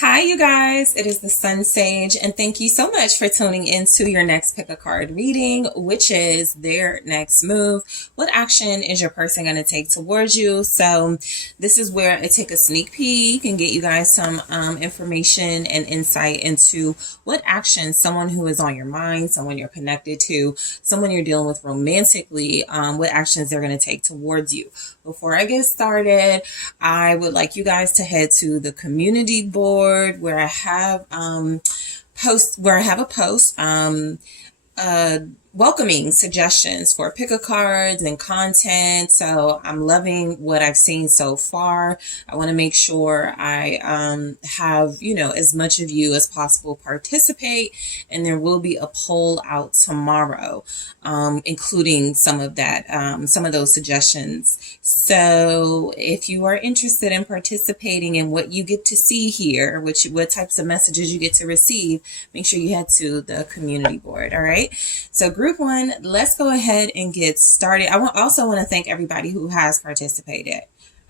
Hi, you guys. It is the SunSage, and thank you so much for tuning into your next pick a card reading, which is their next move. What action is your person going to take towards you? So this is where I take a sneak peek and get you guys some information and insight into what action someone who is on your mind, someone you're connected to, someone you're dealing with romantically, what actions they're going to take towards you. Before I get started, I would like you guys to head to the community board where I have a post welcoming suggestions for pick a cards and content. So I'm loving what I've seen so far. I want to make sure I have, as much of you as possible participate, and there will be a poll out tomorrow, including some of those suggestions. So if you are interested in participating in what you get to see here, what types of messages you get to receive, make sure you head to the community board. All right. So group one, let's go ahead and get started. I also want to thank everybody who has participated.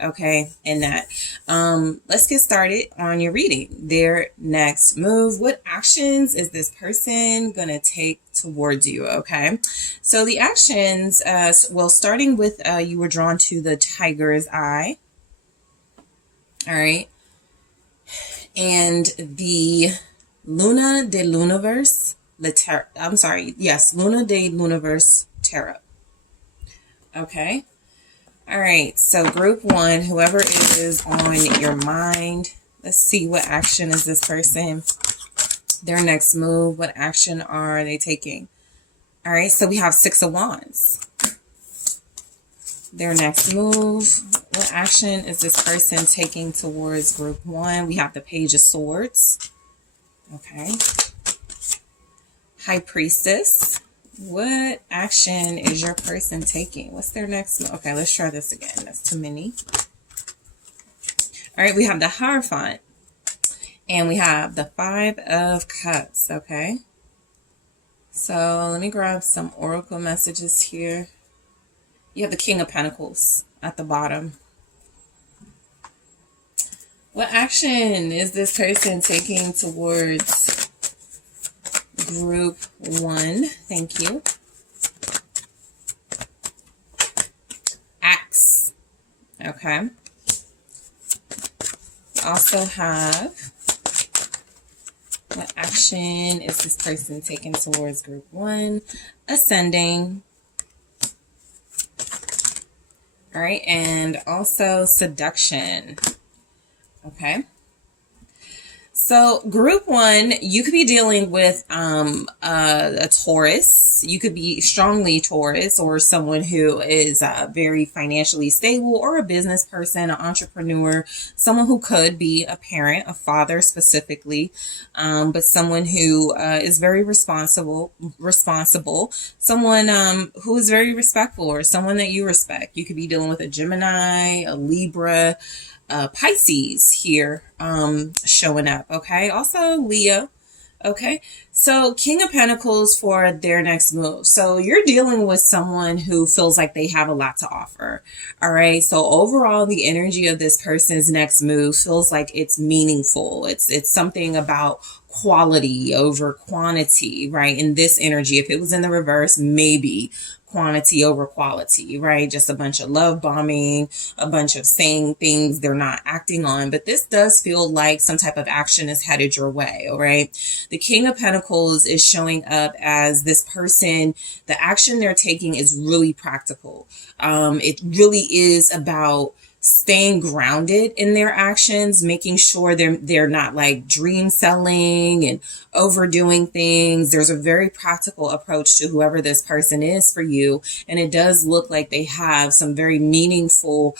Okay, in that. Let's get started on your reading. Their next move. What actions is this person going to take towards you? Okay, so the actions, starting with you were drawn to the tiger's eye. All right. And the Luna de Luniverse. Luna de Luniverse Tarot. Okay. All right. So group one, whoever is on your mind, let's see what action is this person. Their next move. What action are they taking? All right. So we have Six of Wands. Their next move. What action is this person taking towards group one? We have the Page of Swords. Okay. High Priestess. What action is your person taking? What's their next move? Okay, let's try this again. That's too many. All right, we have the Hierophant. And we have the Five of Cups. Okay. So let me grab some oracle messages here. You have the King of Pentacles at the bottom. What action is this person taking towards group one? Thank you. Axe. Okay. We also have, what action is this person taking towards group one? Ascending. All right. And also seduction. Okay. So group one, you could be dealing with a Taurus. You could be strongly Taurus, or someone who is very financially stable, or a business person, an entrepreneur, someone who could be a parent, a father specifically, but someone who is very responsible, someone who is very respectful, or someone that you respect. You could be dealing with a Gemini, a Libra, Pisces here showing up. Okay. Also Leo. Okay. So King of Pentacles for their next move. So you're dealing with someone who feels like they have a lot to offer. All right. So overall, the energy of this person's next move feels like it's meaningful. It's something about quality over quantity, right? In this energy, if it was in the reverse, maybe quantity over quality, right? Just a bunch of love bombing, a bunch of saying things they're not acting on. But this does feel like some type of action is headed your way, all right? The King of Pentacles is showing up as this person. The action they're taking is really practical. It really is about staying grounded in their actions, making sure they're not like dream selling and overdoing things. There's a very practical approach to whoever this person is for you, and it does look like they have some very meaningful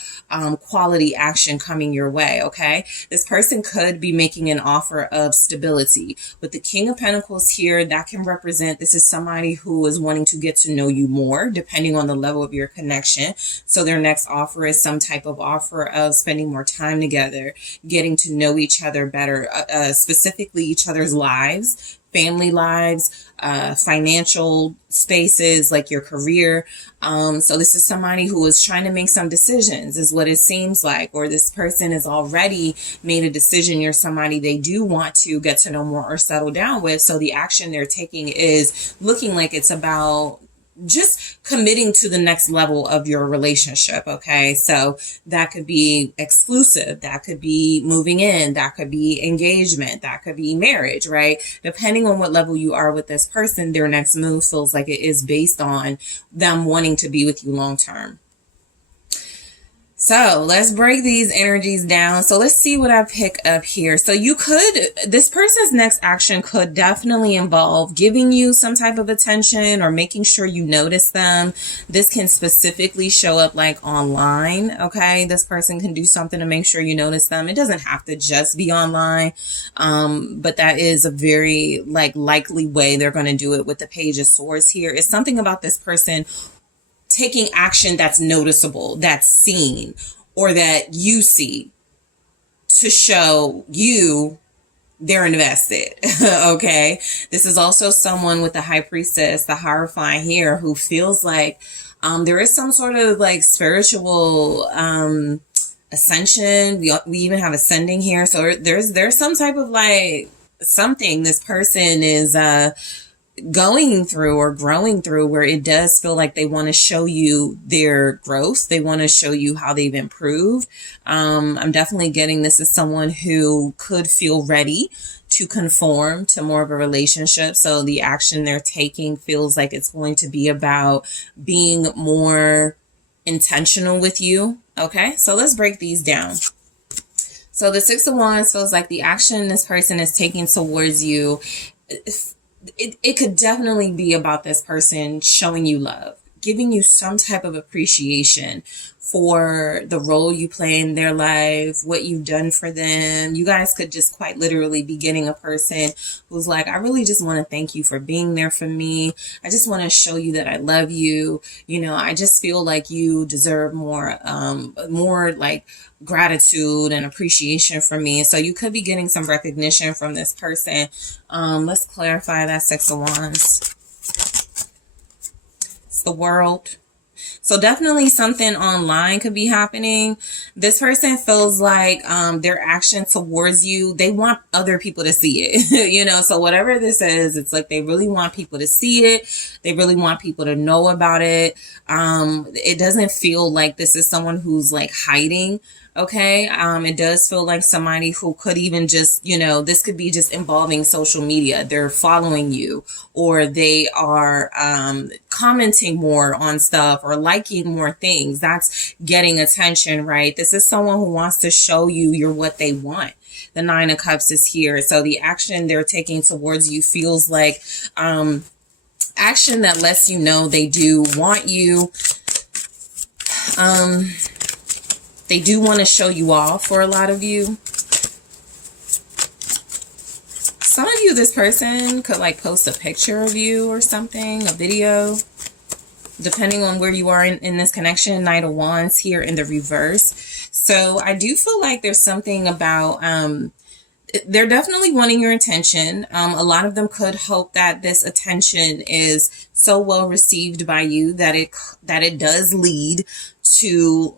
quality action coming your way. Okay, this person could be making an offer of stability. With the King of Pentacles here, that can represent this is somebody who is wanting to get to know you more, depending on the level of your connection. So their next offer is some type of offer of spending more time together, getting to know each other better, specifically each other's lives, family lives, financial spaces, like your career. So this is somebody who is trying to make some decisions, is what it seems like, or this person has already made a decision. You're somebody they do want to get to know more or settle down with. So the action they're taking is looking like it's about just committing to the next level of your relationship. Okay. So that could be exclusive. That could be moving in. That could be engagement. That could be marriage, right? Depending on what level you are with this person, their next move feels like it is based on them wanting to be with you long term. So let's break these energies down. So let's see what I pick up here. So this person's next action could definitely involve giving you some type of attention or making sure you notice them. This can specifically show up like online. Okay. This person can do something to make sure you notice them. It doesn't have to just be online. But that is a very likely way they're going to do it with the Page of Swords here. It's something about this person taking action that's noticeable, that's seen, or that you see to show you they're invested. Okay. This is also someone with the High Priestess, the Hierophant here, who feels like there is some sort of spiritual ascension. We even have ascending here. So there's some type of something this person is going through or growing through, where it does feel like they want to show you their growth. They want to show you how they've improved. I'm definitely getting this as someone who could feel ready to conform to more of a relationship. So the action they're taking feels like it's going to be about being more intentional with you. Okay, so let's break these down. So the Six of Wands feels like the action this person is taking towards you, it could definitely be about this person showing you love, giving you some type of appreciation for the role you play in their life, what you've done for them. You guys could just quite literally be getting a person who's like, I really just want to thank you for being there for me. I just want to show you that I love you. I just feel like you deserve more gratitude and appreciation from me. So you could be getting some recognition from this person. Let's clarify that Six of Wands. It's the World. So definitely something online could be happening. This person feels like their action towards you, they want other people to see it. So whatever this is, it's like they really want people to see it. They really want people to know about it. It doesn't feel like this is someone who's hiding. Okay. It does feel like somebody who could even just, this could be just involving social media. They're following you, or they are commenting more on stuff, or liking more things. That's getting attention, right? This is someone who wants to show you you're what they want. The Nine of Cups is here. So the action they're taking towards you feels like action that lets you know they do want you. They do want to show you off for a lot of you. Some of you, this person could post a picture of you or something, a video, depending on where you are in this connection. Knight of Wands here in the reverse. So I do feel like there's something about, they're definitely wanting your attention. A lot of them could hope that this attention is so well received by you that it does lead to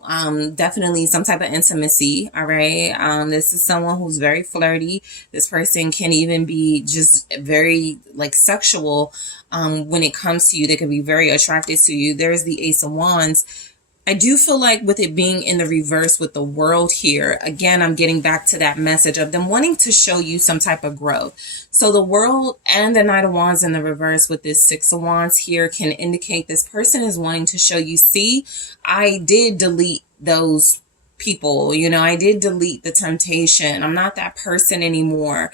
definitely some type of intimacy. All right. This is someone who's very flirty. This person can even be just very sexual when it comes to you. They can be very attracted to you. There's the Ace of Wands. I do feel like with it being in the reverse with the World here, again, I'm getting back to that message of them wanting to show you some type of growth. So the World and the Knight of Wands in the reverse with this Six of Wands here can indicate this person is wanting to show you, see, I did delete those people, I did delete the temptation. I'm not that person anymore.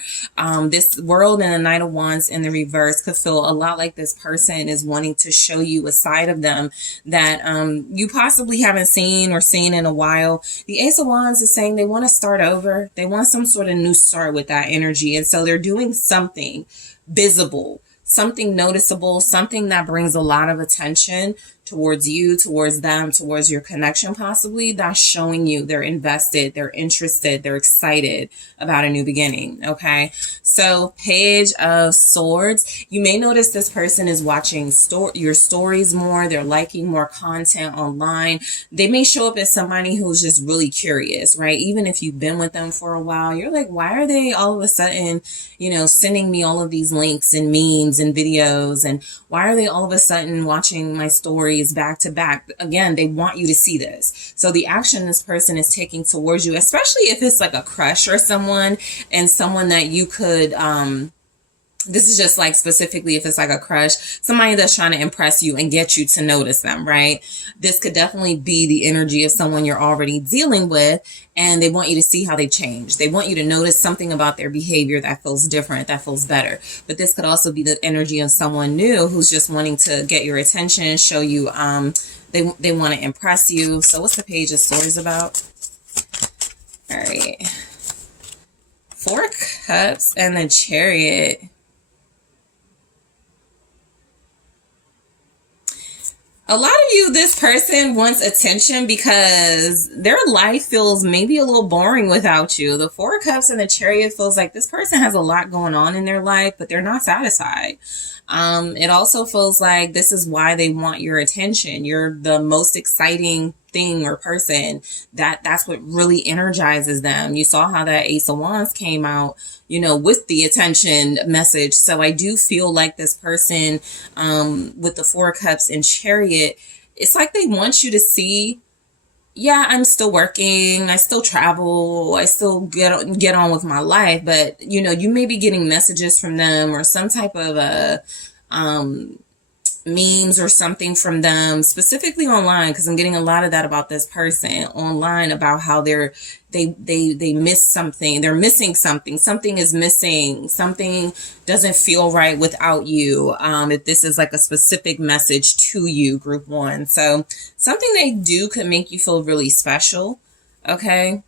This World and the Knight of Wands in the reverse could feel a lot like this person is wanting to show you a side of them that you possibly haven't seen in a while. The Ace of Wands is saying they want to start over. They want some sort of new start with that energy. And so they're doing something visible, something noticeable, something that brings a lot of attention towards you, towards them, towards your connection possibly, that's showing you they're invested, they're interested, they're excited about a new beginning, okay? So Page of Swords, you may notice this person is watching your stories more, they're liking more content online. They may show up as somebody who's just really curious, right? Even if you've been with them for a while, you're like, why are they all of a sudden, you know, sending me all of these links and memes and videos? And why are they all of a sudden watching my stories back to back? Again, they want you to see this. So the action this person is taking towards you, especially if it's like a crush or someone, and someone that you could, this is just like specifically if it's like a crush, somebody that's trying to impress you and get you to notice them, right? This could definitely be the energy of someone you're already dealing with, and they want you to see how they change. They want you to notice something about their behavior that feels different, that feels better. But this could also be the energy of someone new who's just wanting to get your attention, show you, they want to impress you. So what's the Page of Swords about? All right. 4 Cups and the Chariot. A lot of you, this person wants attention because their life feels maybe a little boring without you. The 4 Cups and the Chariot feels like this person has a lot going on in their life, but they're not satisfied. It also feels like this is why they want your attention. You're the most exciting thing or person that's what really energizes them. You saw how that Ace of Wands came out, you know, with the attention message. So I do feel like this person, with the 4 Cups and Chariot, it's like they want you to see, yeah, I'm still working, I still travel, I still get on with my life, but you know, you may be getting messages from them or some type of memes or something from them, specifically online, because I'm getting a lot of that about this person online, about how they miss something, they're missing something, something is missing, something doesn't feel right without you. If this is like a specific message to you, group 1. So something they do could make you feel really special, okay?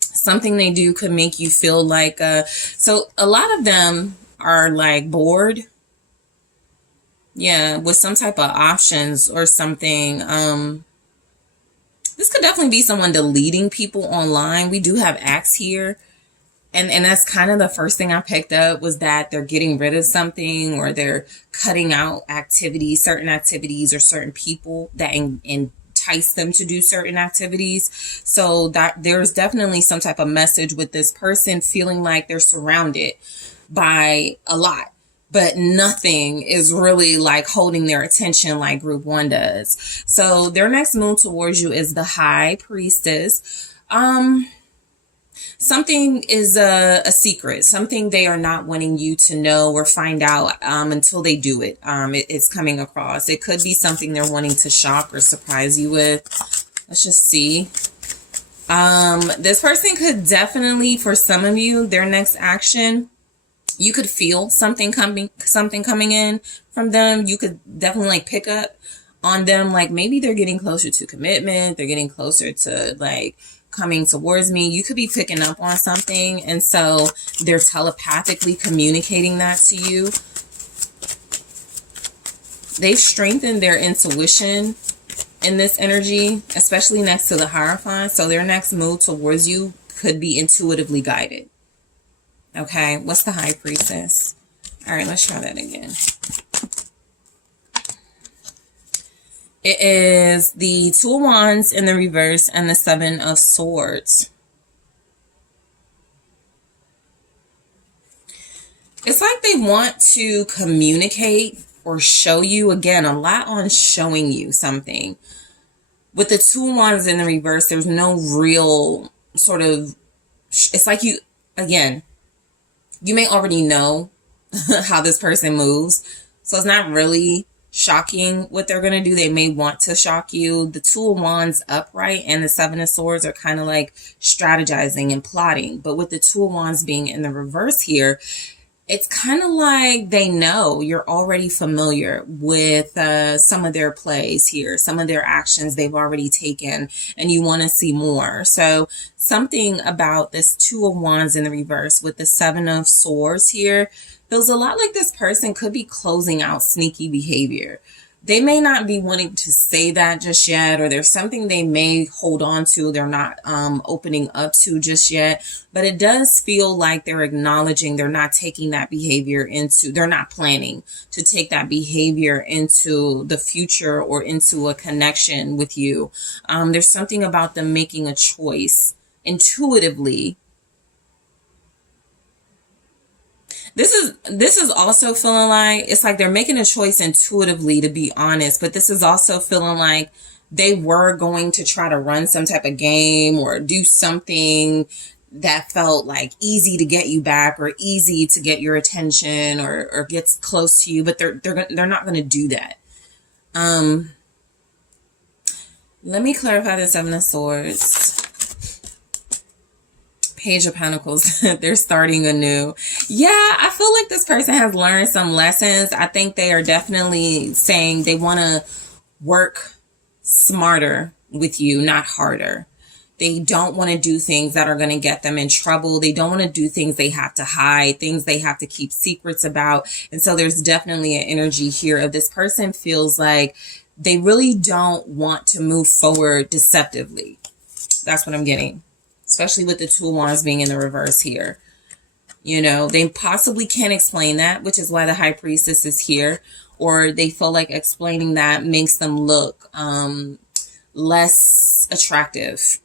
Something they do could make you feel like, so a lot of them are like bored. Yeah, with some type of options or something. This could definitely be someone deleting people online. We do have Axe here. And that's kind of the first thing I picked up, was that they're getting rid of something, or they're cutting out activities, certain activities, or certain people that entice them to do certain activities. So that there's definitely some type of message with this person feeling like they're surrounded by a lot, but nothing is really like holding their attention like group 1 does. So their next move towards you is the High Priestess. Something is a secret, something they are not wanting you to know or find out until they do it. It's coming across. It could be something they're wanting to shock or surprise you with. Let's just see. This person could definitely, for some of you, their next action, you could feel something coming in from them. You could definitely like pick up on them. Like maybe they're getting closer to commitment. They're getting closer to like coming towards me. You could be picking up on something. And so they're telepathically communicating that to you. They've strengthened their intuition in this energy, especially next to the Hierophant. So their next move towards you could be intuitively guided. Okay, what's the High Priestess? All right, let's try that again. It is the 2 of Wands in the reverse and the 7 of Swords. It's like they want to communicate or show you, again, a lot on showing you something. With the 2 of Wands in the reverse, there's no real sort of, it's like you, again, you may already know how this person moves. So it's not really shocking what they're going to do. They may want to shock you. The 2 of Wands upright and the 7 of Swords are kind of like strategizing and plotting. But with the 2 of Wands being in the reverse here, it's kind of like they know you're already familiar with some of their plays here, some of their actions they've already taken, and you want to see more. So something about this 2 of Wands in the reverse with the 7 of Swords here feels a lot like this person could be closing out sneaky behavior. They may not be wanting to say that just yet, or there's something they may hold on to, they're not opening up to just yet, but it does feel like they're acknowledging they're not taking that behavior into, they're not planning to take that behavior into the future or into a connection with you. There's something about them making a choice intuitively. This is also feeling like it's like they're making a choice intuitively, to be honest, but this is also feeling like they were going to try to run some type of game or do something that felt like easy to get you back or easy to get your attention or gets close to you, but they're not going to do that. Let me clarify the Seven of Swords. Page of Pentacles. They're starting anew. Yeah, I feel like this person has learned some lessons. I think they are definitely saying they want to work smarter with you, not harder. They don't want to do things that are going to get them in trouble. They don't want to do things they have to hide, things they have to keep secrets about. And so there's definitely an energy here of this person feels like they really don't want to move forward deceptively. That's what I'm getting. Especially with the Two of Wands being in the reverse here. You know, they possibly can't explain that, which is why the High Priestess is here. Or they feel like explaining that makes them look less attractive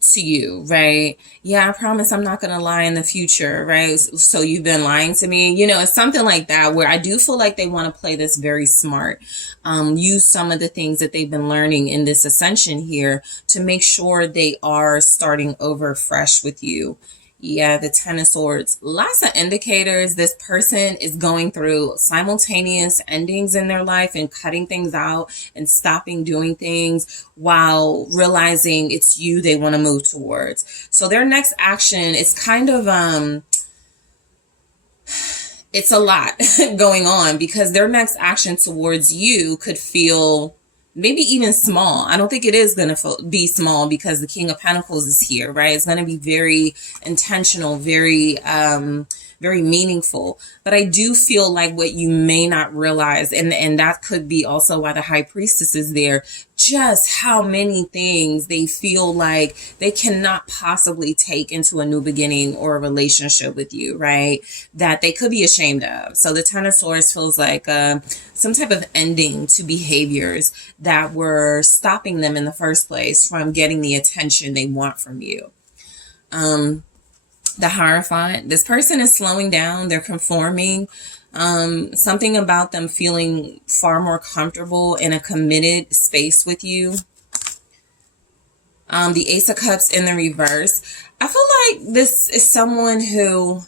to you, right? Yeah, I promise I'm not going to lie in the future, right? So you've been lying to me. You know, it's something like that where I do feel like they want to play this very smart. Use some of the things that they've been learning in this ascension here to make sure they are starting over fresh with you. Yeah, the Ten of Swords. Lots of indicators this person is going through simultaneous endings in their life and cutting things out and stopping doing things while realizing it's you they want to move towards. So their next action is kind of, it's a lot going on because their next action towards you could feel maybe even small. I don't think it is going to be small because the King of Pentacles is here, right? It's going to be very intentional, very, very meaningful. But I do feel like what you may not realize, and that could be also why the High Priestess is there, just how many things they feel like they cannot possibly take into a new beginning or a relationship with you, right? That they could be ashamed of. So the Ten of Swords feels like some type of ending to behaviors that were stopping them in the first place from getting the attention they want from you. The Hierophant, this person is slowing down. They're conforming. Something about them feeling far more comfortable in a committed space with you. The Ace of Cups in the reverse. I feel like this is someone who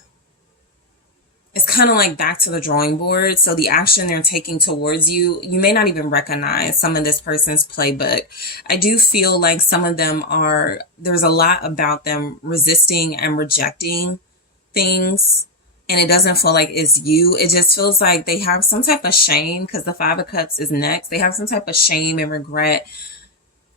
is kind of like back to the drawing board. So the action they're taking towards you, you may not even recognize some of this person's playbook. I do feel like some of them are, there's a lot about them resisting and rejecting things. And it doesn't feel like it's you. It just feels like they have some type of shame because the Five of Cups is next. They have some type of shame and regret.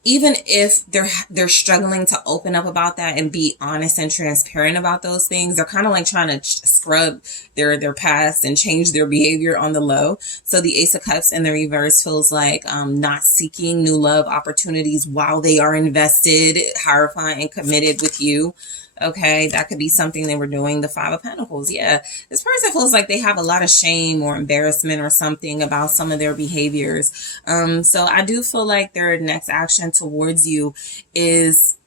Even if they're struggling to open up about that and be honest and transparent about those things, they're kind of like trying to scrub their past and change their behavior on the low. So the Ace of Cups in the reverse feels like not seeking new love opportunities while they are invested, Hierophant, and committed with you. Okay, that could be something they were doing. The Five of Pentacles. Yeah, this person feels like they have a lot of shame or embarrassment or something about some of their behaviors. So I do feel like their next action towards you is,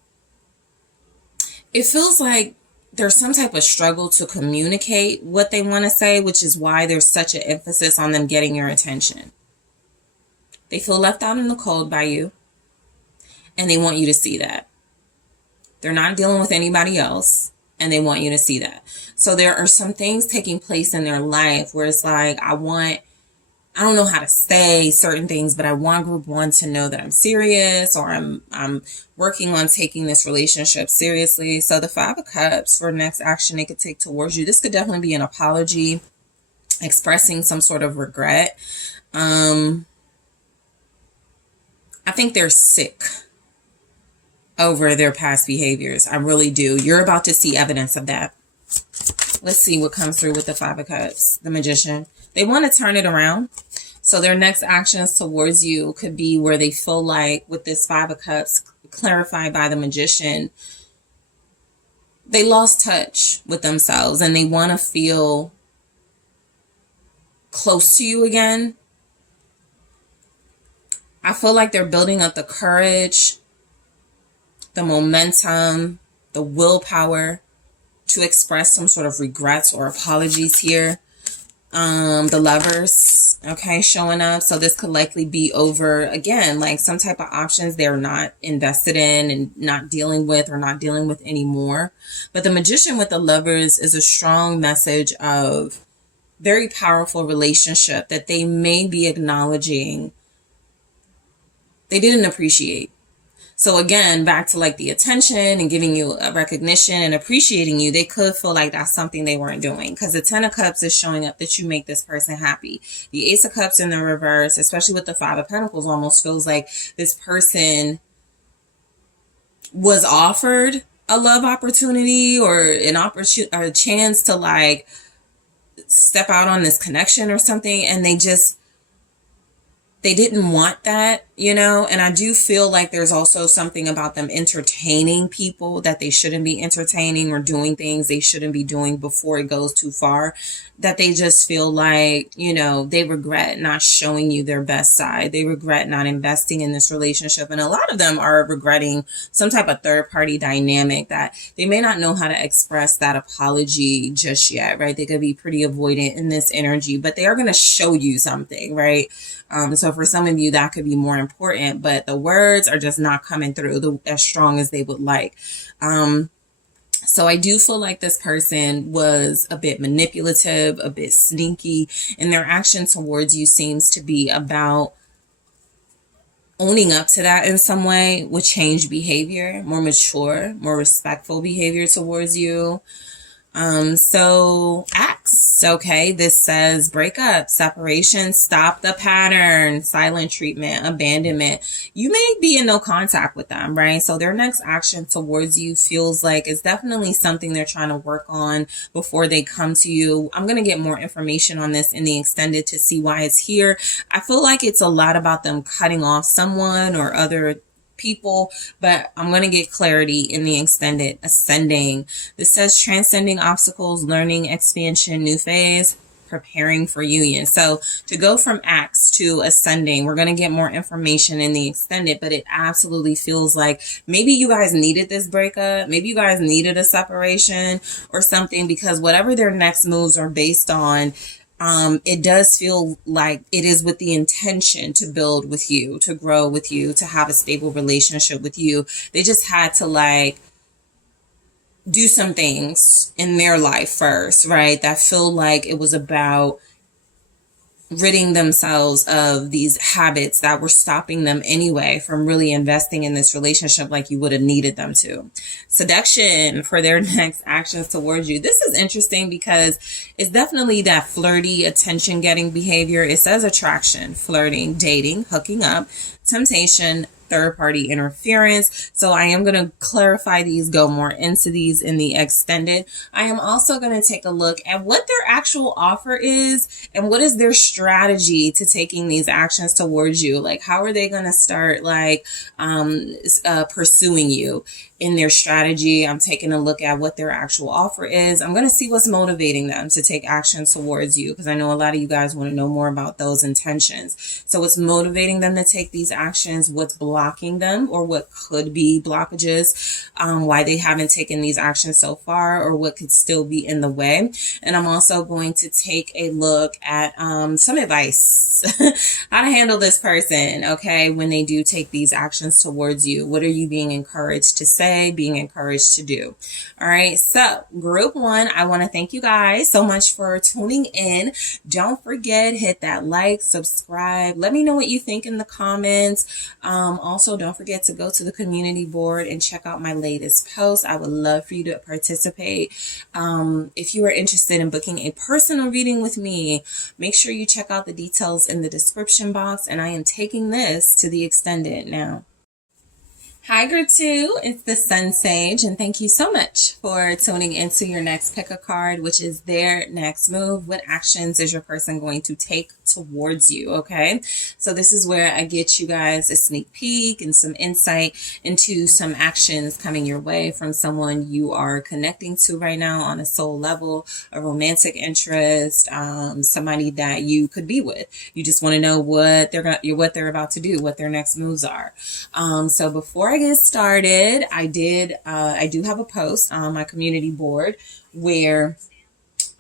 it feels like there's some type of struggle to communicate what they want to say, which is why there's such an emphasis on them getting your attention. They feel left out in the cold by you, and they want you to see that. They're not dealing with anybody else, and they want you to see that. So there are some things taking place in their life where it's like, I don't know how to say certain things, but I want group one to know that I'm serious, or I'm working on taking this relationship seriously. So the Five of Cups for next action they could take towards you. This could definitely be an apology, expressing some sort of regret. I think they're sick over their past behaviors. I really do. You're about to see evidence of that. Let's see what comes through with the Five of Cups. The Magician. They want to turn it around. So their next actions towards you could be where they feel like, with this Five of Cups clarified by the Magician, they lost touch with themselves and they want to feel close to you again. I feel like they're building up the courage, the momentum, the willpower to express some sort of regrets or apologies here. The Lovers, okay, showing up. So this could likely be over, again, like some type of options they're not invested in and not dealing with or not dealing with anymore. But the Magician with the Lovers is a strong message of very powerful relationship that they may be acknowledging they didn't appreciate. So again, back to like the attention and giving you a recognition and appreciating you, they could feel like that's something they weren't doing, because the Ten of Cups is showing up that you make this person happy. The Ace of Cups in the reverse, especially with the Five of Pentacles, almost feels like this person was offered a love opportunity or an opportunity or a chance to like step out on this connection or something, and they didn't want that, you know. And I do feel like there's also something about them entertaining people that they shouldn't be entertaining, or doing things they shouldn't be doing before it goes too far, that they just feel like, you know, they regret not showing you their best side. They regret not investing in this relationship. And a lot of them are regretting some type of third party dynamic that they may not know how to express that apology just yet, right? They could be pretty avoidant in this energy, but they are going to show you something, right? So for some of you, that could be more important, but the words are just not coming through as strong as they would like. So I do feel like this person was a bit manipulative, a bit sneaky, and their action towards you seems to be about owning up to that in some way with changed behavior, more mature, more respectful behavior towards you. So Axe, okay, this says break up, separation, stop the pattern, silent treatment, abandonment. You may be in no contact with them, right? So their next action towards you feels like it's definitely something they're trying to work on before they come to you. I'm going to get more information on this in the extended to see why it's here. I feel like it's a lot about them cutting off someone or other people, but I'm going to get clarity in the extended. Ascending, this says transcending obstacles, learning, expansion, new phase, preparing for union. So to go from Axe to Ascending, we're going to get more information in the extended, but it absolutely feels like maybe you guys needed this breakup, maybe you guys needed a separation or something, because whatever their next moves are based on, it does feel like it is with the intention to build with you, to grow with you, to have a stable relationship with you. They just had to like do some things in their life first, right? That feel like it was about ridding themselves of these habits that were stopping them anyway from really investing in this relationship like you would have needed them to. Seduction for their next actions towards you. This is interesting because it's definitely that flirty, attention-getting behavior. It says attraction, flirting, dating, hooking up, temptation, third-party interference. So I am going to clarify these, go more into these in the extended. I am also going to take a look at what their actual offer is and what is their strategy to taking these actions towards you. Like, how are they going to start like pursuing you in their strategy? I'm taking a look at what their actual offer is. I'm going to see what's motivating them to take action towards you, because I know a lot of you guys want to know more about those intentions. So what's motivating them to take these actions, what's blocking them, or what could be blockages, why they haven't taken these actions so far, or what could still be in the way. And I'm also going to take a look at some advice how to handle this person, okay, when they do take these actions towards you. What are you being encouraged to say, being encouraged to do? All right, so group one, I want to thank you guys so much for tuning in. Don't forget, hit that like, subscribe, let me know what you think in the comments. Also, don't forget to go to the community board and check out my latest post. I would love for you to participate. If you are interested in booking a personal reading with me, make sure you check out the details in the description box. And I am taking this to the extended now. Hi, Group 2. It's the SunSage, and thank you so much for tuning into your next pick a card, which is their next move. What actions is your person going to take towards you? Okay, so this is where I get you guys a sneak peek and some insight into some actions coming your way from someone you are connecting to right now on a soul level, a romantic interest, somebody that you could be with. You just want to know what they're about to do, what their next moves are. So before I get started, I do have a post on my community board where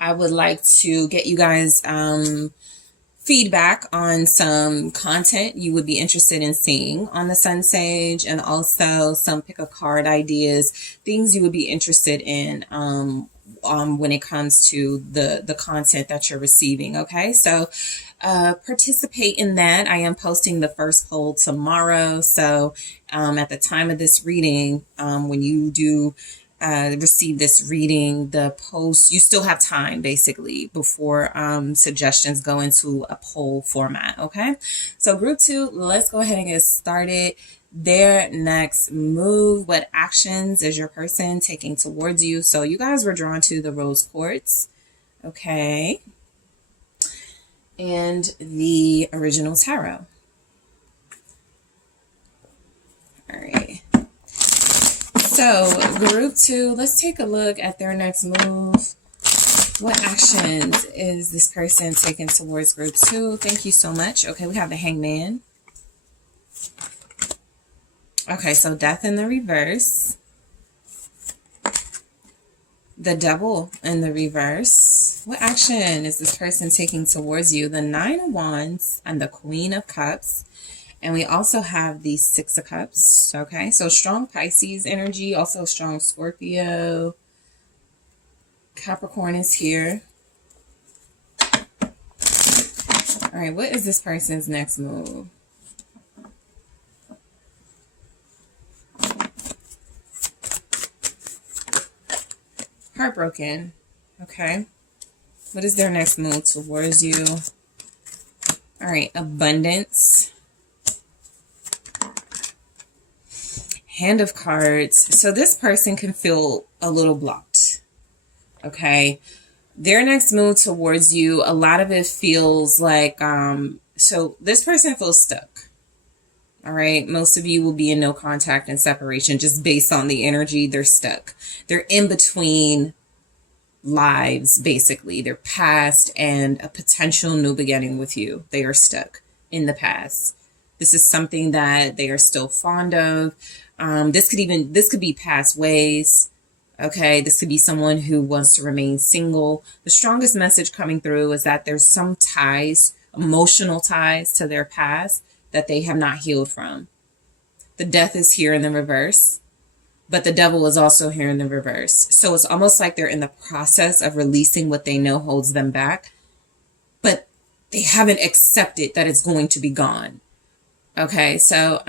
I would like to get you guys feedback on some content you would be interested in seeing on the SunSage, and also some pick a card ideas, things you would be interested in when it comes to the content that you're receiving. Okay, so participate in that. I am posting the first poll tomorrow. So at the time of this reading, when you do receive this reading, the post, you still have time basically before suggestions go into a poll format. Okay, so Group 2, let's go ahead and get started. Their next move, what actions is your person taking towards you? So you guys were drawn to the rose quartz, okay, and the original tarot. All right, so Group 2, let's take a look at their next move. What actions is this person taking towards Group 2? Thank you so much. Okay, we have the Hangman. Okay, so Death in the reverse. The Devil in the reverse. What action is this person taking towards you? The Nine of Wands and the Queen of Cups. And we also have the Six of Cups. Okay, so strong Pisces energy, also strong Scorpio. Capricorn is here. All right, what is this person's next move? Heartbroken. Okay. What is their next move towards you? All right, abundance. Hand of Cards. So this person can feel a little blocked. Okay. Their next move towards you, a lot of it feels like, so this person feels stuck. All right. Most of you will be in no contact and separation just based on the energy. They're stuck. They're in between lives, basically. Their past and a potential new beginning with you. They are stuck in the past. This is something that they are still fond of. This could be past ways. Okay. This could be someone who wants to remain single. The strongest message coming through is that there's some ties, emotional ties to their past that they have not healed from. The Death is here in the reverse, but the Devil is also here in the reverse. So it's almost like they're in the process of releasing what they know holds them back, but they haven't accepted that it's going to be gone. Okay, so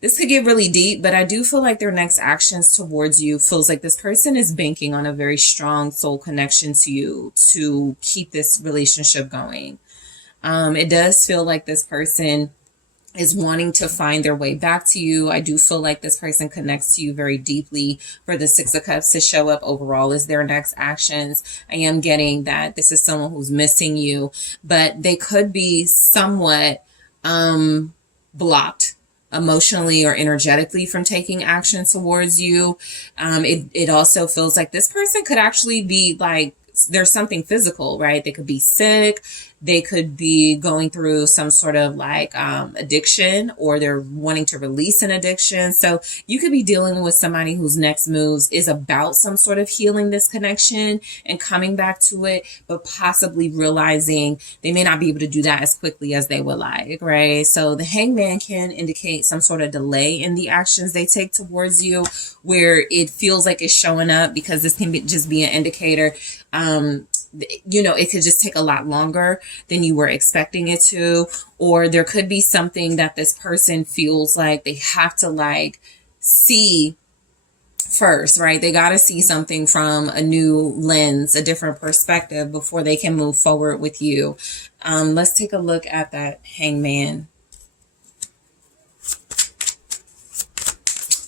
this could get really deep, but I do feel like their next actions towards you feels like this person is banking on a very strong soul connection to you to keep this relationship going. It does feel like this person is wanting to find their way back to you. I do feel like this person connects to you very deeply. For the Six of Cups to show up overall as their next actions, I am getting that this is someone who's missing you, but they could be somewhat blocked emotionally or energetically from taking action towards you. It also feels like this person could actually be like, there's something physical, right? They could be sick. They could be going through some sort of like addiction, or they're wanting to release an addiction. So you could be dealing with somebody whose next moves is about some sort of healing this connection and coming back to it, but possibly realizing they may not be able to do that as quickly as they would like, right? So the Hangman can indicate some sort of delay in the actions they take towards you, where it feels like it's showing up, because this can just be an indicator. It could just take a lot longer than you were expecting it to, or there could be something that this person feels like they have to like see first, right? They got to see something from a new lens, a different perspective before they can move forward with you. Let's take a look at that Hangman.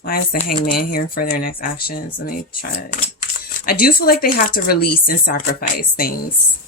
Why is the Hangman here for their next actions? Let me try to... I do feel like they have to release and sacrifice things.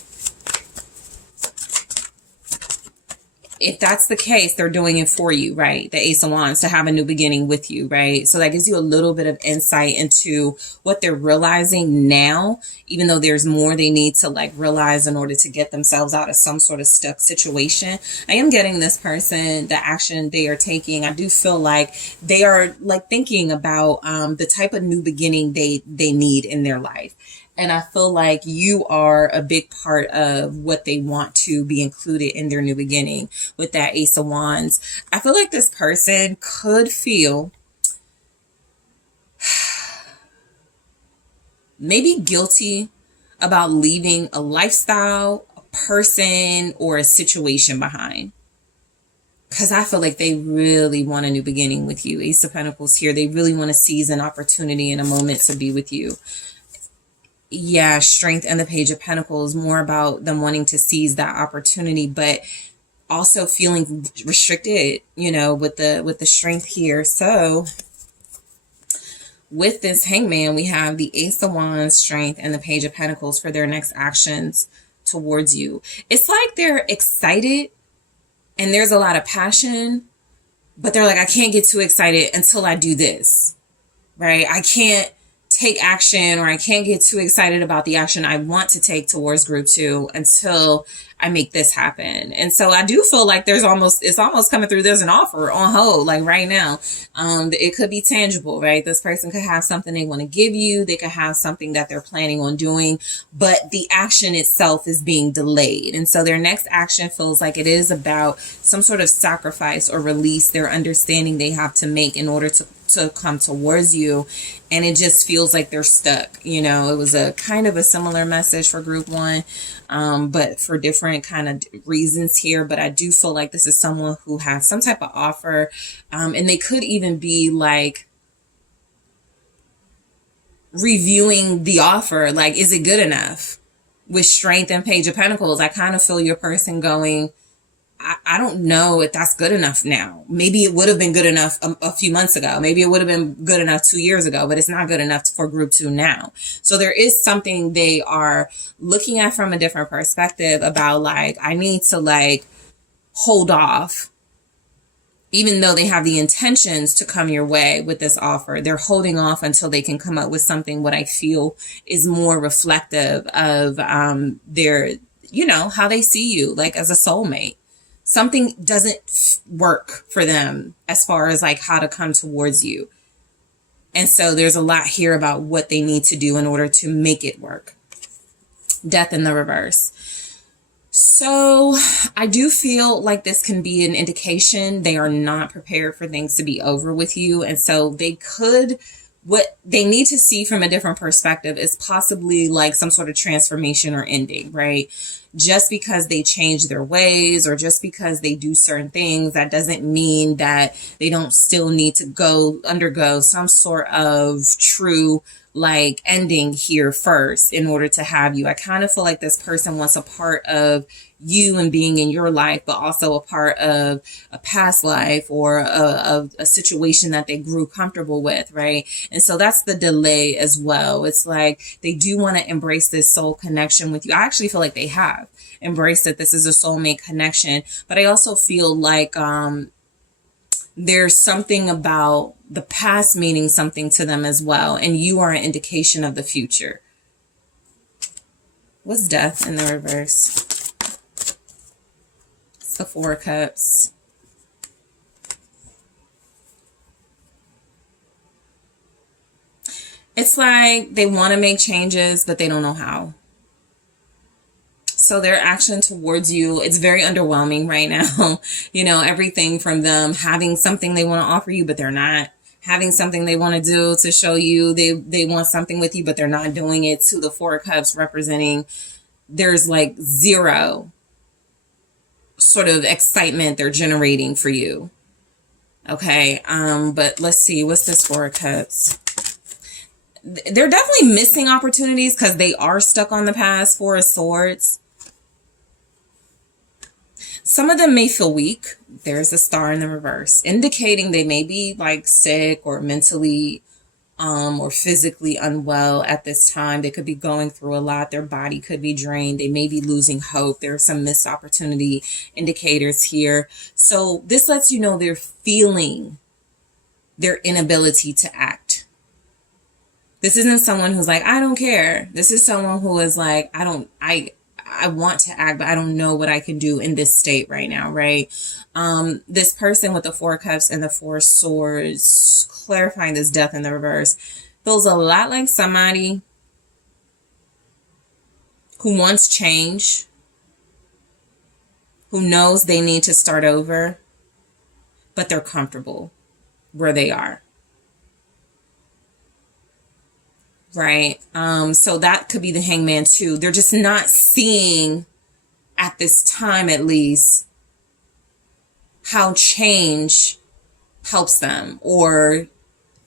If that's the case, they're doing it for you, right? The Ace of Wands, to have a new beginning with you, right? So that gives you a little bit of insight into what they're realizing now, even though there's more they need to like realize in order to get themselves out of some sort of stuck situation. I am getting this person, the action they are taking. I do feel like they are like thinking about the type of new beginning they need in their life. And I feel like you are a big part of what they want to be included in their new beginning with that Ace of Wands. I feel like this person could feel maybe guilty about leaving a lifestyle, a person, or a situation behind. Because I feel like they really want a new beginning with you. Ace of Pentacles here. They really want to seize an opportunity and a moment to be with you. Yeah, Strength and the Page of Pentacles, more about them wanting to seize that opportunity, but also feeling restricted, you know, with the Strength here. So with this Hangman, we have the Ace of Wands, Strength, and the Page of Pentacles for their next actions towards you. It's like they're excited and there's a lot of passion, but they're like, I can't get too excited until I do this, right? I can't take action, or I can't get too excited about the action I want to take towards group 2 until I make this happen. And so I do feel like it's almost coming through. There's an offer on hold, like right now. It could be tangible, right? This person could have something they want to give you. They could have something that they're planning on doing, but the action itself is being delayed. And so their next action feels like it is about some sort of sacrifice or release they're understanding they have to make in order to come towards you. And it just feels like they're stuck. You know, it was a kind of a similar message for group 1, but for different kind of reasons here. But I do feel like this is someone who has some type of offer, and they could even be like reviewing the offer. Like, is it good enough? With Strength and Page of Pentacles, I kind of feel your person going, I don't know if that's good enough now. Maybe it would have been good enough a few months ago. Maybe it would have been good enough 2 years ago, but it's not good enough for group 2 now. So there is something they are looking at from a different perspective about, like, I need to like hold off, even though they have the intentions to come your way with this offer. They're holding off until they can come up with something what I feel is more reflective of their, you know, how they see you, like as a soulmate. Something doesn't work for them as far as like how to come towards you. And so there's a lot here about what they need to do in order to make it work. Death in the reverse. So I do feel like this can be an indication they are not prepared for things to be over with you. And so they could, what they need to see from a different perspective is possibly like some sort of transformation or ending, right? Just because they change their ways or just because they do certain things, that doesn't mean that they don't still need to undergo some sort of true like ending here first in order to have you. I kind of feel like this person wants a part of you and being in your life, but also a part of a past life or a situation that they grew comfortable with, right? And so that's the delay as well. It's like they do want to embrace this soul connection with you. I actually feel like they have embraced that this is a soulmate connection, but I also feel like there's something about the past meaning something to them as well, and you are an indication of the future. What's Death in the reverse? It's the Four of Cups. It's like they want to make changes, but they don't know how. So their action towards you, it's very underwhelming right now. You know, everything from them having something they want to offer you, but they're not. Having something they want to do to show you they want something with you, but they're not doing it, to the Four of Cups representing there's like zero sort of excitement they're generating for you. Okay, but let's see, what's this Four of Cups? They're definitely missing opportunities because they are stuck on the past. Four of Swords. some of them may feel weak. There's a star in the reverse, indicating they may be like sick or mentally or physically unwell at this time. They could be going through a lot. Their body could be drained. They may be losing hope. There are some missed opportunity indicators here. So this lets you know they're feeling their inability to act. This isn't someone who's like, I don't care. This is someone who is like, I want to act, but I don't know what I can do in this state right now, right? This person with the Four of Cups and the Four of Swords, clarifying this Death in the reverse, feels a lot like somebody who wants change, who knows they need to start over, but they're comfortable where they are. Right. So that could be the Hangman too. They're just not seeing at this time, at least, how change helps them, or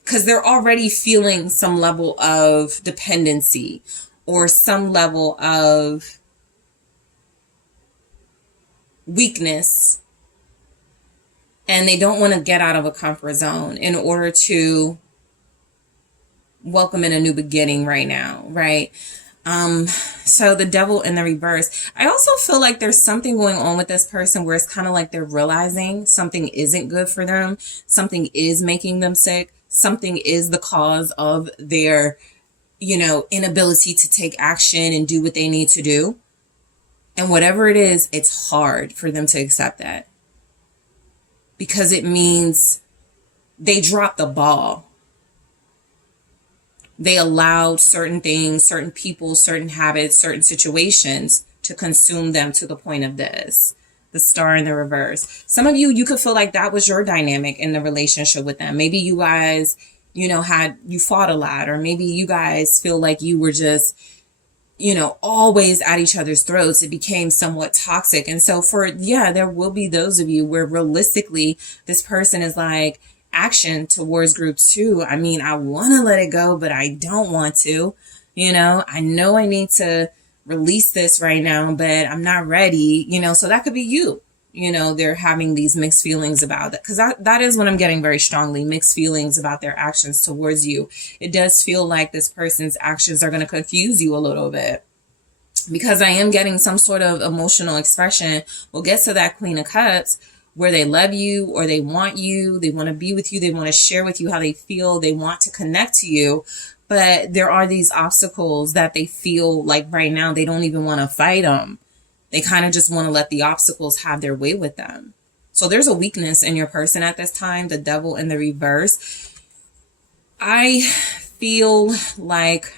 because they're already feeling some level of dependency or some level of weakness, and they don't want to get out of a comfort zone in order to welcome in a new beginning right now, right? So the Devil in the reverse. I also feel like there's something going on with this person where it's kind of like they're realizing something isn't good for them. Something is making them sick. Something is the cause of their, inability to take action and do what they need to do. And whatever it is, it's hard for them to accept that, because it means they dropped the ball. They allowed certain things, certain people, certain habits, certain situations to consume them to the point of this. The Star in the reverse. Some of you could feel like that was your dynamic in the relationship with them. Maybe you guys, you fought a lot, or maybe you guys feel like you were just, always at each other's throats. It became somewhat toxic. And so there will be those of you where realistically this person is like, action towards group 2. I mean, I want to let it go, but I don't want to. I know I need to release this right now, but I'm not ready. So that could be you. They're having these mixed feelings about it, because that is what I'm getting very strongly, mixed feelings about their actions towards you. It does feel like this person's actions are going to confuse you a little bit, because I am getting some sort of emotional expression. We'll get to that Queen of Cups, where they love you, or they want to be with you, they want to share with you how they feel, they want to connect to you, but there are these obstacles that they feel like right now they don't even want to fight them. They kind of just want to let the obstacles have their way with them. So there's a weakness in your person at this time, the Devil in the reverse. I feel like,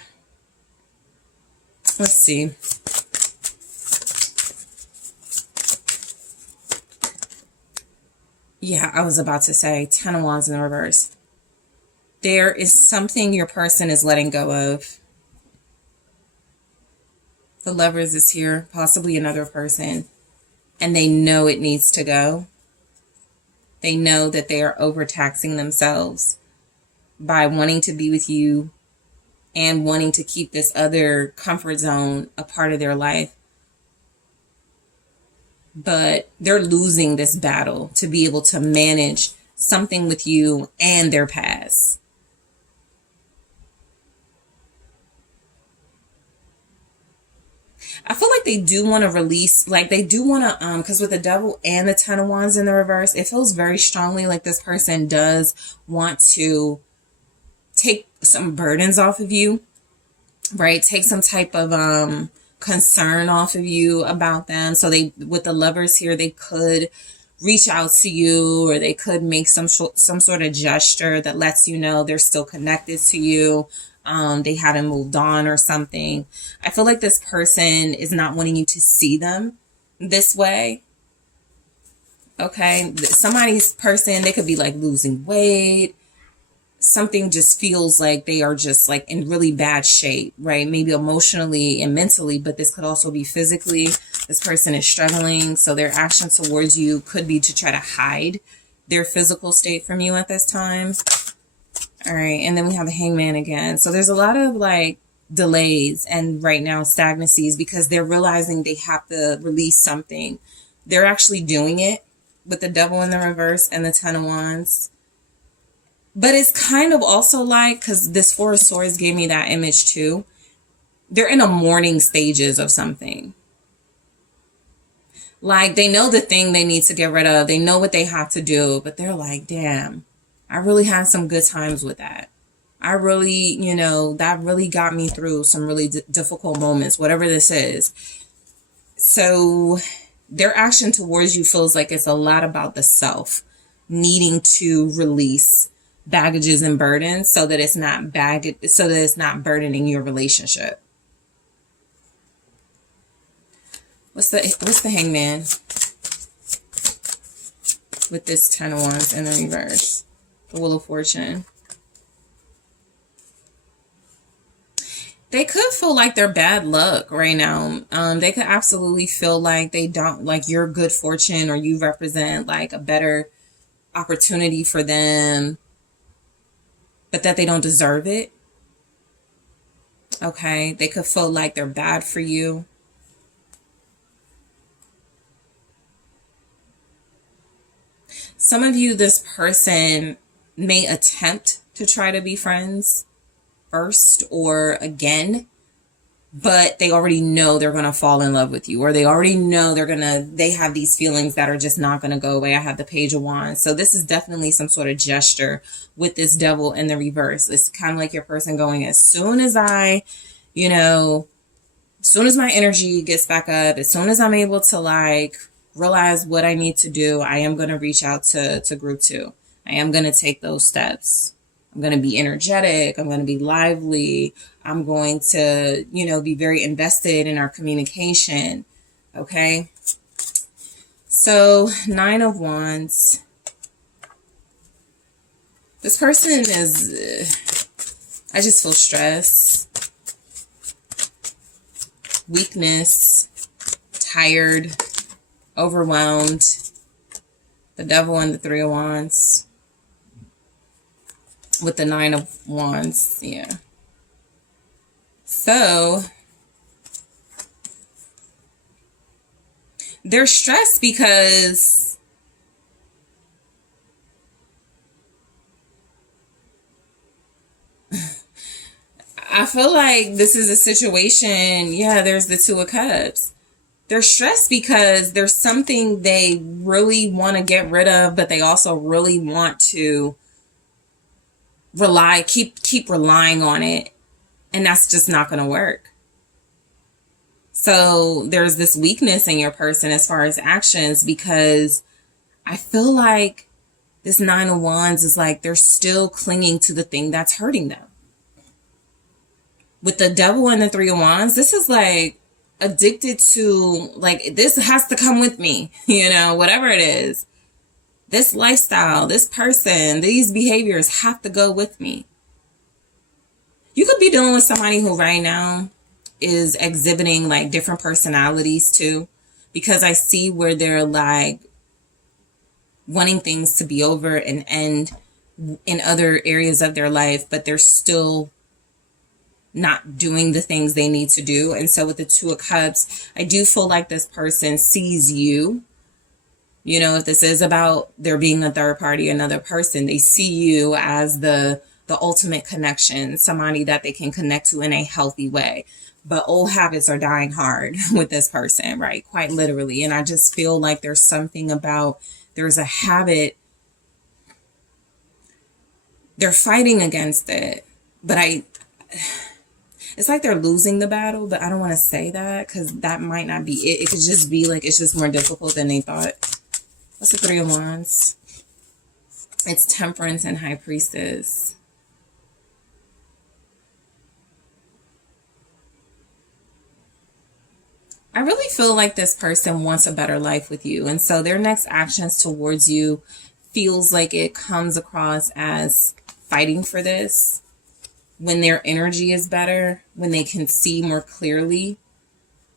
let's see. Yeah, I was about to say 10 of Wands in the reverse. There is something your person is letting go of. The Lovers is here, possibly another person, and they know it needs to go. They know that they are overtaxing themselves by wanting to be with you and wanting to keep this other comfort zone a part of their life. But they're losing this battle to be able to manage something with you and their past. I feel like they do want to release, like they do want to, because with the Devil and the 10 of Wands in the reverse, it feels very strongly like this person does want to take some burdens off of you, right? Take some type of concern off of you about them. So with the Lovers here, they could reach out to you, or they could make some sort of gesture that lets you know they're still connected to you. They haven't moved on or something. I feel like this person is not wanting you to see them this way. Okay. Somebody's person, they could be like losing weight. Something just feels like they are just like in really bad shape, right? Maybe emotionally and mentally, but this could also be physically. This person is struggling. So their action towards you could be to try to hide their physical state from you at this time. All right. And then we have the Hangman again. So there's a lot of like delays and right now stagnancies, because they're realizing they have to release something. they're actually doing it with the Devil in the reverse and the Ten of Wands. But it's kind of also like, because this Four of Swords gave me that image too, they're in a mourning stages of something. Like, they know the thing they need to get rid of. They know what they have to do. But they're like, damn, I really had some good times with that. I really, you know, that really got me through some really difficult moments, whatever this is. So their action towards you feels like it's a lot about the self needing to release baggages and burdens so that it's not burdening your relationship. What's the Hangman with this Ten of Wands in the reverse? The Wheel of Fortune. They could feel like they're bad luck right now. They could absolutely feel like they don't, like you're good fortune or you represent like a better opportunity for them, but that they don't deserve it. Okay. They could feel like they're bad for you. Some of you, this person may attempt to try to be friends first or again, but they already know they're going to fall in love with you, or they already know they have these feelings that are just not going to go away. I have the Page of Wands. So this is definitely some sort of gesture with this Devil in the reverse. It's kind of like your person going, as soon as my energy gets back up, as soon as I'm able to like realize what I need to do, I am going to reach out to group 2. I am going to take those steps. I'm going to be energetic. I'm going to be lively. I'm going to, be very invested in our communication. Okay. So 9 of Wands. This person is, I just feel stress, weakness, tired, overwhelmed. The Devil and the 3 of Wands. With the 9 of Wands, yeah. So they're stressed because I feel like this is a situation, yeah, there's the 2 of Cups. They're stressed because there's something they really want to get rid of, but they also really want to keep relying on it, and that's just not going to work. So there's this weakness in your person as far as actions, because I feel like this 9 of Wands is like they're still clinging to the thing that's hurting them. With the Devil and the 3 of Wands, this is like addicted to, like, this has to come with me, whatever it is. This lifestyle, this person, these behaviors have to go with me. You could be dealing with somebody who right now is exhibiting like different personalities too, because I see where they're like wanting things to be over and end in other areas of their life, but they're still not doing the things they need to do. And so with the 2 of Cups, I do feel like this person sees you. If this is about there being a third party, another person, they see you as the ultimate connection, somebody that they can connect to in a healthy way. But old habits are dying hard with this person, right? Quite literally. And I just feel like there's something about, there's a habit, they're fighting against it, but it's like they're losing the battle, but I don't want to say that because that might not be it. It could just be like, it's just more difficult than they thought. What's the 3 of Wands? It's Temperance and High Priestess. I really feel like this person wants a better life with you. And so their next actions towards you feels like it comes across as fighting for this. When their energy is better, when they can see more clearly.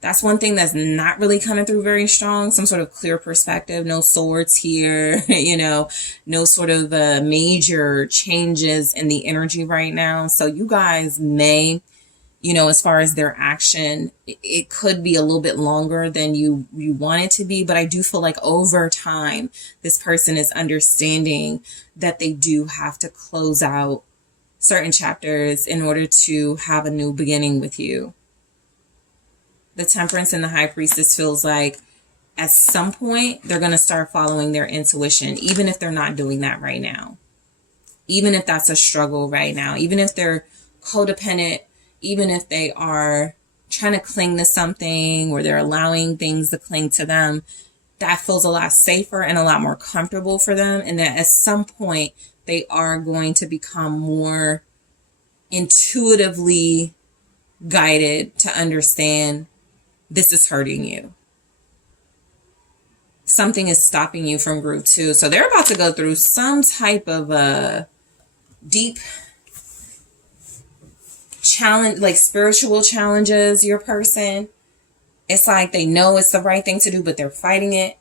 That's one thing that's not really coming through very strong. Some sort of clear perspective, no swords here, no sort of major changes in the energy right now. So you guys may, you know, as far as their action, it could be a little bit longer than you want it to be. But I do feel like over time, this person is understanding that they do have to close out certain chapters in order to have a new beginning with you. The Temperance and the High Priestess feels like at some point, they're going to start following their intuition, even if they're not doing that right now. Even if that's a struggle right now, even if they're codependent, even if they are trying to cling to something or they're allowing things to cling to them, that feels a lot safer and a lot more comfortable for them. And that at some point they are going to become more intuitively guided to understand this is hurting you. Something is stopping you from group 2. So they're about to go through some type of a deep challenge, like spiritual challenges, your person. It's like they know it's the right thing to do, but they're fighting it.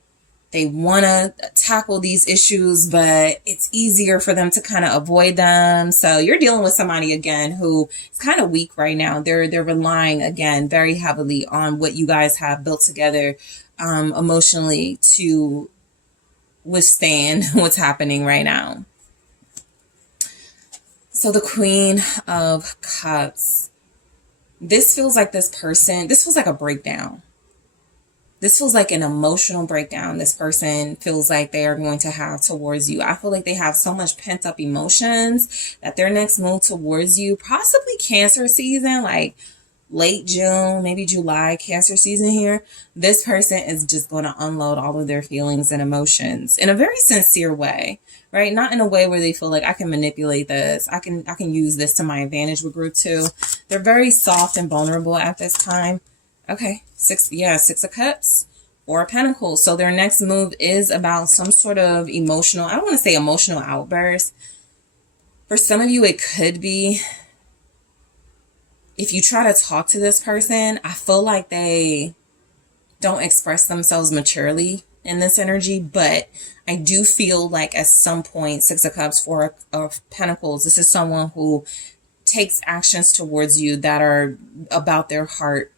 They want to tackle these issues, but it's easier for them to kind of avoid them. So you're dealing with somebody, again, who is kind of weak right now. They're relying, again, very heavily on what you guys have built together emotionally to withstand what's happening right now. So the Queen of Cups. This feels like this feels like a breakdown. This feels like an emotional breakdown this person feels like they are going to have towards you. I feel like they have so much pent up emotions that their next move towards you, possibly Cancer season, like late June, maybe July, Cancer season here. This person is just going to unload all of their feelings and emotions in a very sincere way, right? Not in a way where they feel like I can manipulate this. I can use this to my advantage with group 2. They're very soft and vulnerable at this time. Okay, 6 of Cups or Pentacles. So their next move is about some sort of emotional, I don't want to say emotional outburst. For some of you, it could be, if you try to talk to this person, I feel like they don't express themselves maturely in this energy, but I do feel like at some point, 6 of Cups, 4 of Pentacles, this is someone who takes actions towards you that are about their heart,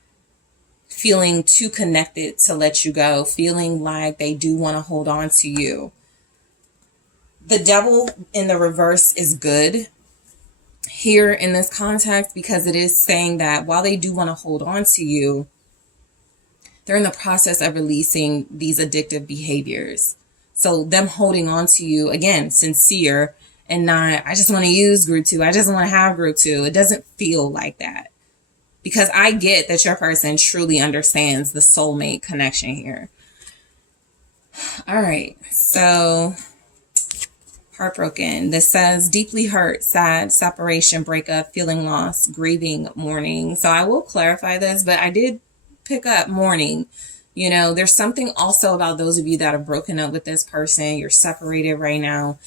feeling too connected to let you go, feeling like they do want to hold on to you. The Devil in the reverse is good here in this context, because it is saying that while they do want to hold on to you, they're in the process of releasing these addictive behaviors. So them holding on to you, again, sincere and not, I just want to use group 2. I just want to have group 2. It doesn't feel like that. Because I get that your person truly understands the soulmate connection here. All right. So heartbroken. This says deeply hurt, sad, separation, breakup, feeling lost, grieving, mourning. So I will clarify this, but I did pick up mourning. You know, there's something also about those of you that have broken up with this person. You're separated right now.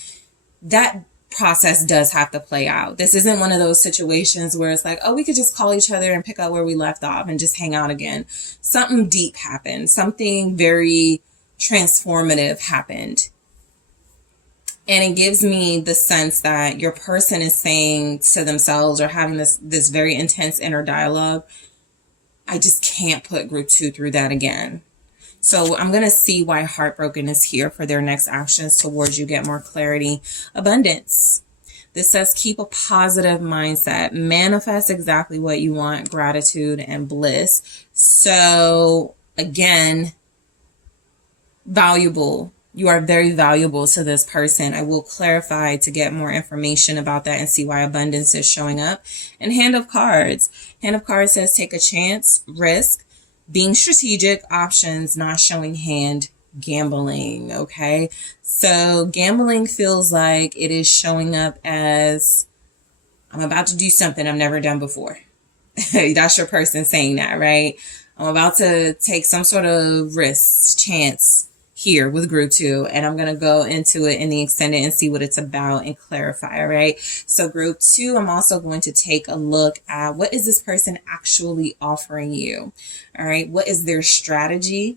That process does have to play out. This isn't one of those situations where it's like, oh, we could just call each other and pick up where we left off and just hang out again. Something deep happened. Something very transformative happened. And it gives me the sense that your person is saying to themselves, or having this very intense inner dialogue, I just can't put group 2 through that again. So I'm going to see why heartbroken is here for their next actions towards you. Get more clarity. Abundance. This says keep a positive mindset. Manifest exactly what you want. Gratitude and bliss. So again, valuable. You are very valuable to this person. I will clarify to get more information about that and see why abundance is showing up. And Hand of Cards. Hand of Cards says take a chance, risk, being strategic, options, not showing hand, gambling. Okay. So gambling feels like it is showing up as I'm about to do something I've never done before. That's your person saying that, right? I'm about to take some sort of risk, chance here with group 2, and I'm going to go into it in the extended and see what it's about and clarify. All right. So group 2, I'm also going to take a look at what is this person actually offering you? All right. What is their strategy?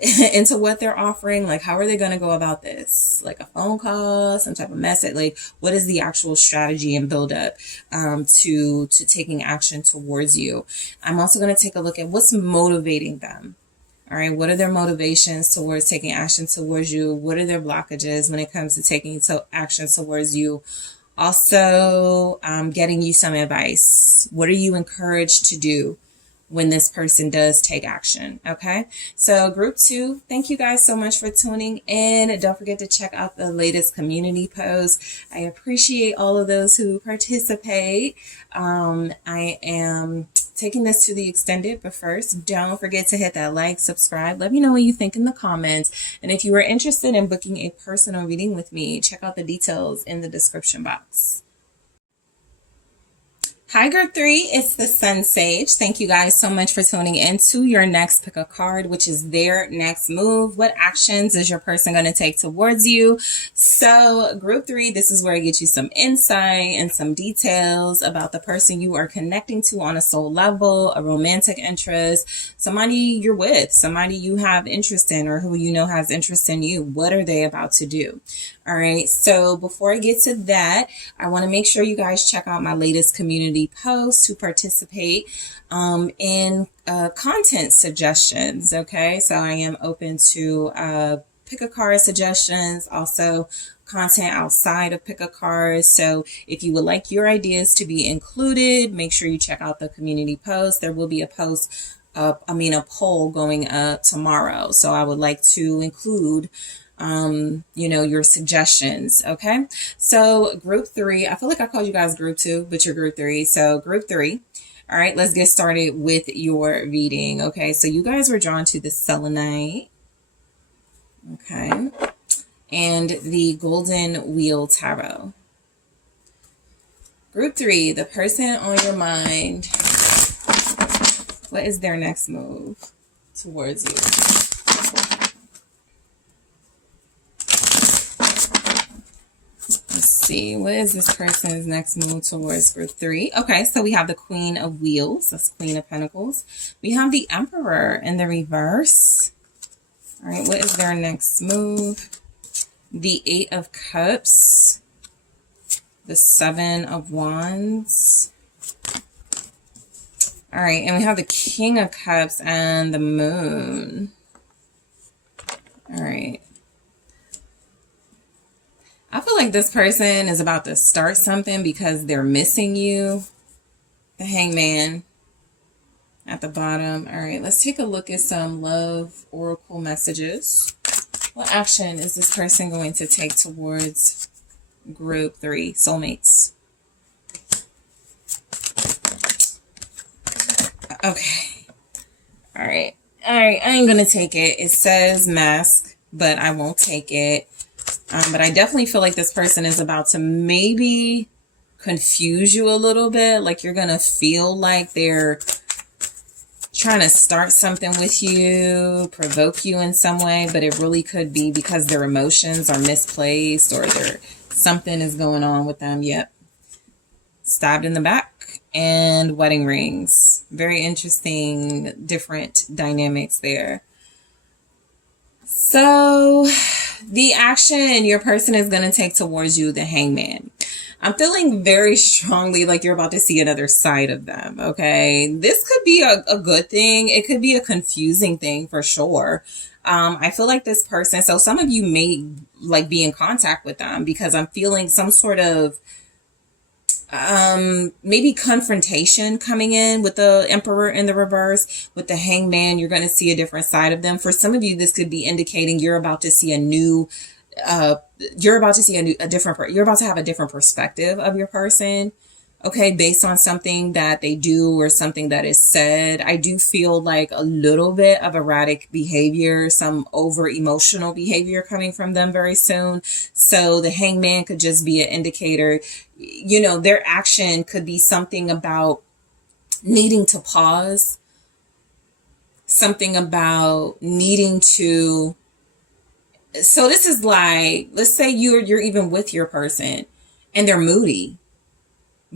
into what they're offering. Like, how are they going to go about this? Like a phone call, some type of message? Like, what is the actual strategy and build up to taking action towards you? I'm also going to take a look at what's motivating them. All right, what are their motivations towards taking action towards you? What are their blockages when it comes to taking action towards you? Also, getting you some advice. What are you encouraged to do when this person does take action? Okay, so group 2, thank you guys so much for tuning in. Don't forget to check out the latest community post. I appreciate all of those who participate. I am taking this to the extended, but first, don't forget to hit that like, subscribe. Let me know what you think in the comments. And if you are interested in booking a personal reading with me, check out the details in the description box. Hi, Group 3, it's the SunSage. Thank you guys so much for tuning in to your next pick a card, which is their next move. What actions is your person going to take towards you? So, Group 3, this is where I get you some insight and some details about the person you are connecting to on a soul level, a romantic interest, somebody you're with, somebody you have interest in, or who you know has interest in you. What are they about to do? All right, so before I get to that, I want to make sure you guys check out my latest community post to participate in content suggestions. Okay, so I am open to pick a card suggestions, also content outside of pick a card. So if you would like your ideas to be included, make sure you check out the community post. There will be a a poll going up tomorrow. So I would like to include your suggestions. Okay. So group 3, I feel like I called you guys group 2, but you're group 3. So group 3. All right, let's get started with your reading. Okay. So you guys were drawn to the selenite. Okay. And the golden wheel tarot. Group 3, the person on your mind. What is their next move towards you? Let's see. What is this person's next move towards Group 3? Okay, so we have the Queen of Wheels. That's Queen of Pentacles. We have the Emperor in the reverse. All right, what is their next move? The 8 of Cups. The 7 of Wands. All right, and we have the King of Cups and the Moon. All right. I feel like this person is about to start something because they're missing you. The Hangman at the bottom. All right, let's take a look at some love oracle messages. What action is this person going to take towards Group 3, soulmates? Okay. All right. I ain't going to take it. It says mask, but I won't take it. But I definitely feel like this person is about to maybe confuse you a little bit. Like you're going to feel like they're trying to start something with you, provoke you in some way, but it really could be because their emotions are misplaced or something is going on with them. Yep. Stabbed in the back and wedding rings. Very interesting, different dynamics there. So the action your person is going to take towards you, the Hangman. I'm feeling very strongly like you're about to see another side of them, okay? This could be a good thing. It could be a confusing thing for sure. I feel like this person, so some of you may like be in contact with them because I'm feeling some sort of maybe confrontation coming in with the Emperor in the reverse. With the Hangman, you're going to see a different side of them. For some of you, this could be indicating you're about to see you're about to have a different perspective of your person. Okay, based on something that they do or something that is said. I do feel like a little bit of erratic behavior, some over emotional behavior coming from them very soon. So the Hangman could just be an indicator. You know, their action could be something about needing to pause, something about needing to. So this is like, let's say you're even with your person and they're moody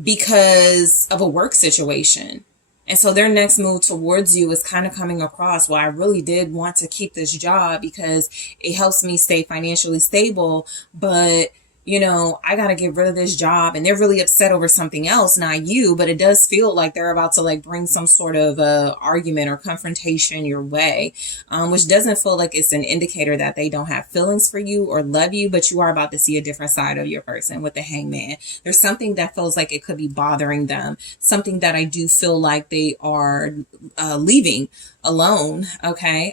because of a work situation. And so their next move towards you is kind of coming across, well, I really did want to keep this job because it helps me stay financially stable, but I got to get rid of this job. And they're really upset over something else, not you, but it does feel like they're about to like bring some sort of argument or confrontation your way, which doesn't feel like it's an indicator that they don't have feelings for you or love you, but you are about to see a different side of your person with the Hangman. There's something that feels like it could be bothering them, something that I do feel like they are leaving alone. Okay.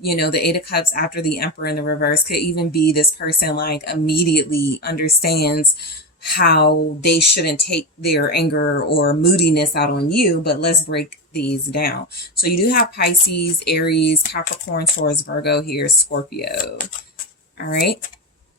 The Eight of Cups after the Emperor in the reverse could even be this person like immediately understands how they shouldn't take their anger or moodiness out on you. But let's break these down. So you do have Pisces, Aries, Capricorn, Taurus, Virgo here, Scorpio. All right.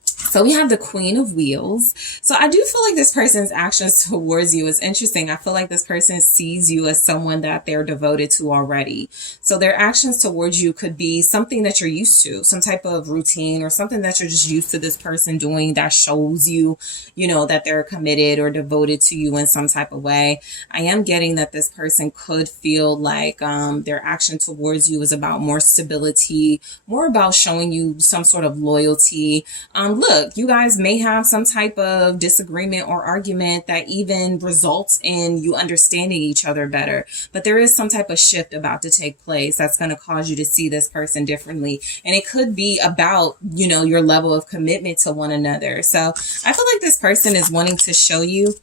So we have the Queen of Wheels. So I do feel like this person's actions towards you is interesting. I feel like this person sees you as someone that they're devoted to already. So their actions towards you could be something that you're used to, some type of routine or something that you're just used to this person doing that shows you, that they're committed or devoted to you in some type of way. I am getting that this person could feel like their action towards you is about more stability, more about showing you some sort of loyalty. Look, you guys may have some type of disagreement or argument that even results in you understanding each other better. But there is some type of shift about to take place that's going to cause you to see this person differently. And it could be about, your level of commitment to one another. So I feel like this person is wanting to show you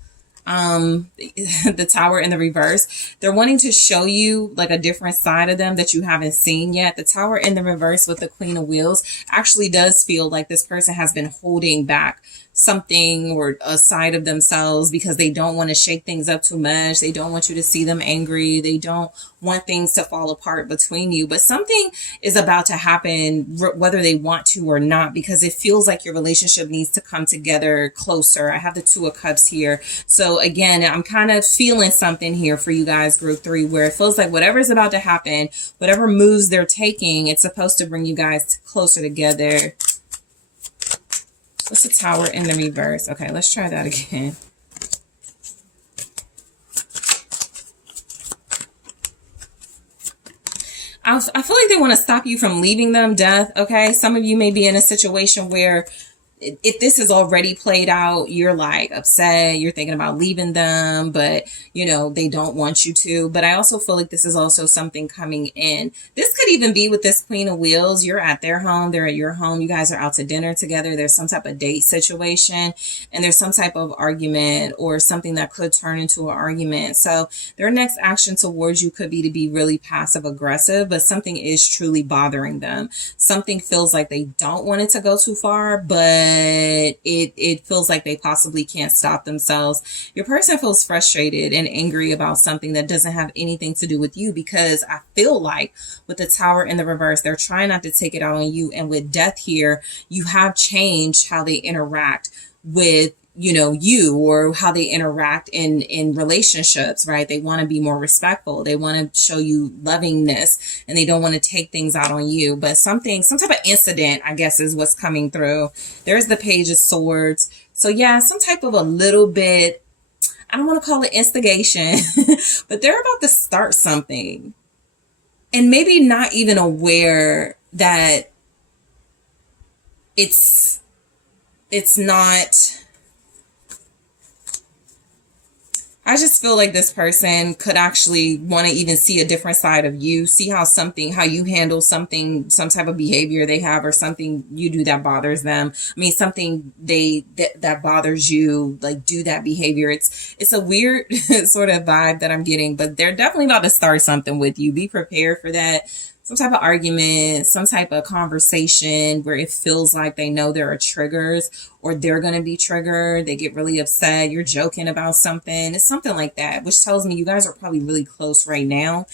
the Tower in the reverse. They're wanting to show you like a different side of them that you haven't seen yet. The Tower in the reverse with the Queen of Wheels actually does feel like this person has been holding back something or a side of themselves because they don't want to shake things up too much. They don't want you to see them angry. They don't want things to fall apart between you. But something is about to happen whether they want to or not, because it feels like your relationship needs to come together closer. I have the Two of Cups here. So again, I'm kind of feeling something here for you guys, group 3, where it feels like whatever's about to happen, whatever moves they're taking, it's supposed to bring you guys closer together. What's the Tower in the reverse? Okay, let's try that again. I feel like they want to stop you from leaving them, Death. Okay, some of you may be in a situation where if this is already played out, you're like upset, you're thinking about leaving them, but they don't want you to. But I also feel like this is also something coming in. This could even be with this Queen of Wheels. You're at their home, they're at your home, you guys are out to dinner together, there's some type of date situation, and there's some type of argument or something that could turn into an argument. So their next action towards you could be to be really passive aggressive, but something is truly bothering them. Something feels like they don't want it to go too far, but it feels like they possibly can't stop themselves. Your person feels frustrated and angry about something that doesn't have anything to do with you, because I feel like with the Tower in the reverse, they're trying not to take it out on you. And with Death here, you have changed how they interact with you or how they interact in relationships, right? They want to be more respectful. They want to show you lovingness, and they don't want to take things out on you. But some type of incident, I guess, is what's coming through. There's the Page of Swords. So yeah, some type of a little bit, I don't want to call it instigation, but they're about to start something. And maybe not even aware that it's not. I just feel like this person could actually want to even see a different side of you, see how you handle something, some type of behavior they have or something you do that bothers them. I mean, something that bothers you, like do that behavior. It's a weird sort of vibe that I'm getting, but they're definitely about to start something with you. Be prepared for that. Some type of argument, some type of conversation where it feels like they know there are triggers or they're going to be triggered. They get really upset. You're joking about something. It's something like that, which tells me you guys are probably really close right now.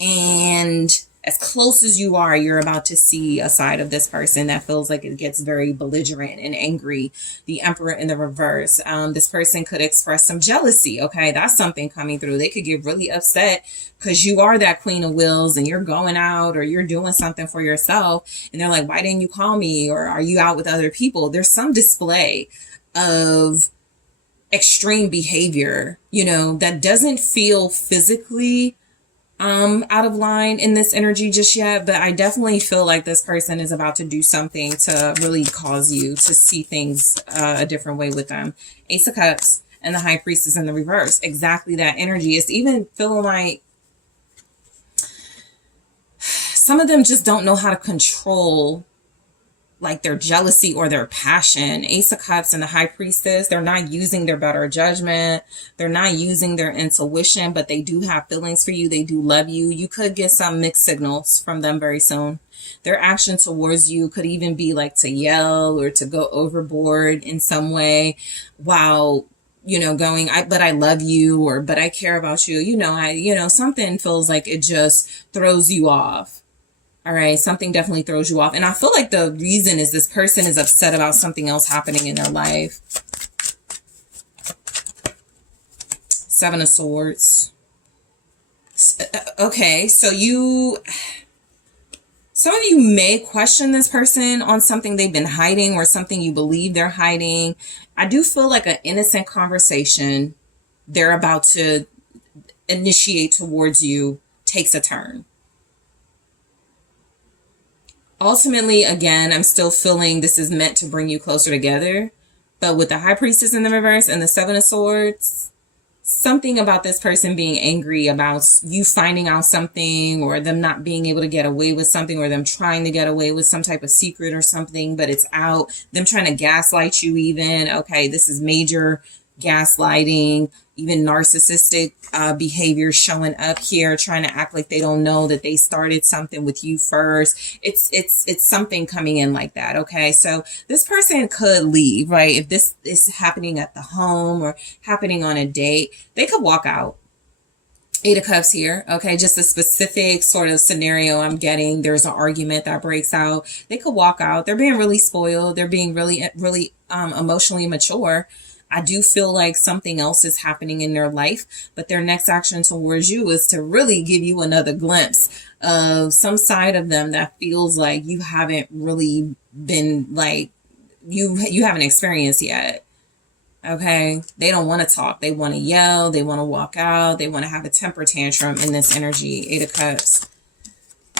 And as close as you are, you're about to see a side of this person that feels like it gets very belligerent and angry. The Emperor in the reverse. This person could express some jealousy. Okay, that's something coming through. They could get really upset because you are that Queen of Wheels and you're going out or you're doing something for yourself. And they're like, why didn't you call me? Or are you out with other people? There's some display of extreme behavior, you know, that doesn't feel physically out of line in this energy just yet, but I definitely feel like this person is about to do something to really cause you to see things a different way with them. Ace of Cups and the High Priestess in the reverse. Exactly that energy. It's even feeling like some of them just don't know how to control like their jealousy or their passion. Ace of Cups and the High Priestess, they're not using their better judgment. They're not using their intuition, but they do have feelings for you. They do love you. You could get some mixed signals from them very soon. Their action towards you could even be like to yell or to go overboard in some way while, you know, going, but I love you, or, but I care about you. Something feels like it just throws you off. All right, something definitely throws you off. And I feel like the reason is this person is upset about something else happening in their life. Seven of Swords. Okay, so some of you may question this person on something they've been hiding or something you believe they're hiding. I do feel like an innocent conversation they're about to initiate towards you takes a turn. Ultimately, again, I'm still feeling this is meant to bring you closer together. But with the High Priestess in the reverse and the Seven of Swords, something about this person being angry about you finding out something, or them not being able to get away with something, or them trying to get away with some type of secret or something, but it's out. Them trying to gaslight you even. Okay, this is major gaslighting, even narcissistic behavior showing up here, trying to act like they don't know that they started something with you first. It's something coming in like that. Okay, so this person could leave, right? If this is happening at the home or happening on a date, they could walk out. Eight of Cups here. Okay, just a specific sort of scenario I'm getting. There's an argument that breaks out. They could walk out. They're being really spoiled. They're being really emotionally mature. I do feel like something else is happening in their life, but their next action towards you is to really give you another glimpse of some side of them that feels like you haven't really been like, you haven't experienced yet. Okay. They don't want to talk. They want to yell. They want to walk out. They want to have a temper tantrum in this energy. Eight of Cups.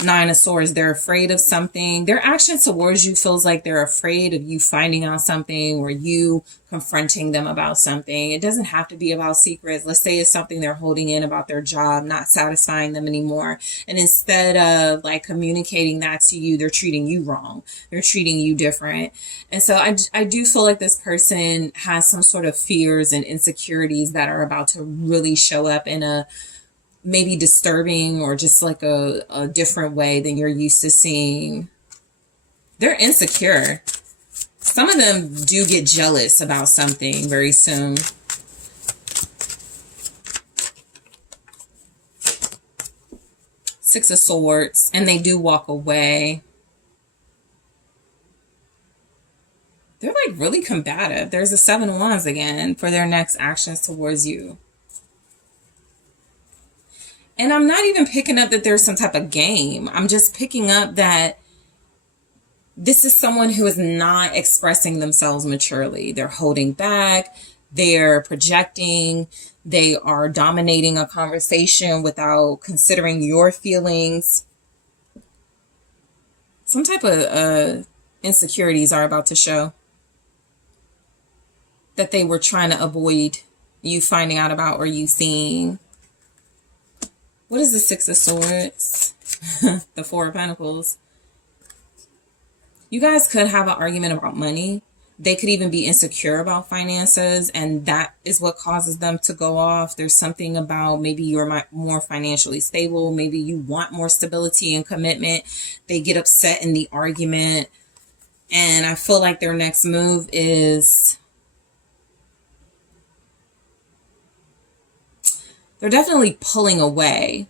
Nine of Swords. They're afraid of something. Their action towards you feels like they're afraid of you finding out something or you confronting them about something. It doesn't have to be about secrets. Let's say it's something they're holding in about their job, not satisfying them anymore. And instead of like communicating that to you, they're treating you wrong. They're treating you different. And so I do feel like this person has some sort of fears and insecurities that are about to really show up in a maybe disturbing or just like a different way than you're used to seeing. They're insecure. Some of them do get jealous about something very soon. Six of Swords, and they do walk away. They're like really combative. There's a Seven of Wands again for their next actions towards you. And I'm not even picking up that there's some type of game. I'm just picking up that this is someone who is not expressing themselves maturely. They're holding back. They're projecting. They are dominating a conversation without considering your feelings. Some type of insecurities are about to show that they were trying to avoid you finding out about or you seeing. What is the Six of Swords? The Four of Pentacles. You guys could have an argument about money. They could even be insecure about finances, and that is what causes them to go off. There's something about maybe you're more financially stable. Maybe you want more stability and commitment. They get upset in the argument, and I feel like their next move is they're definitely pulling away,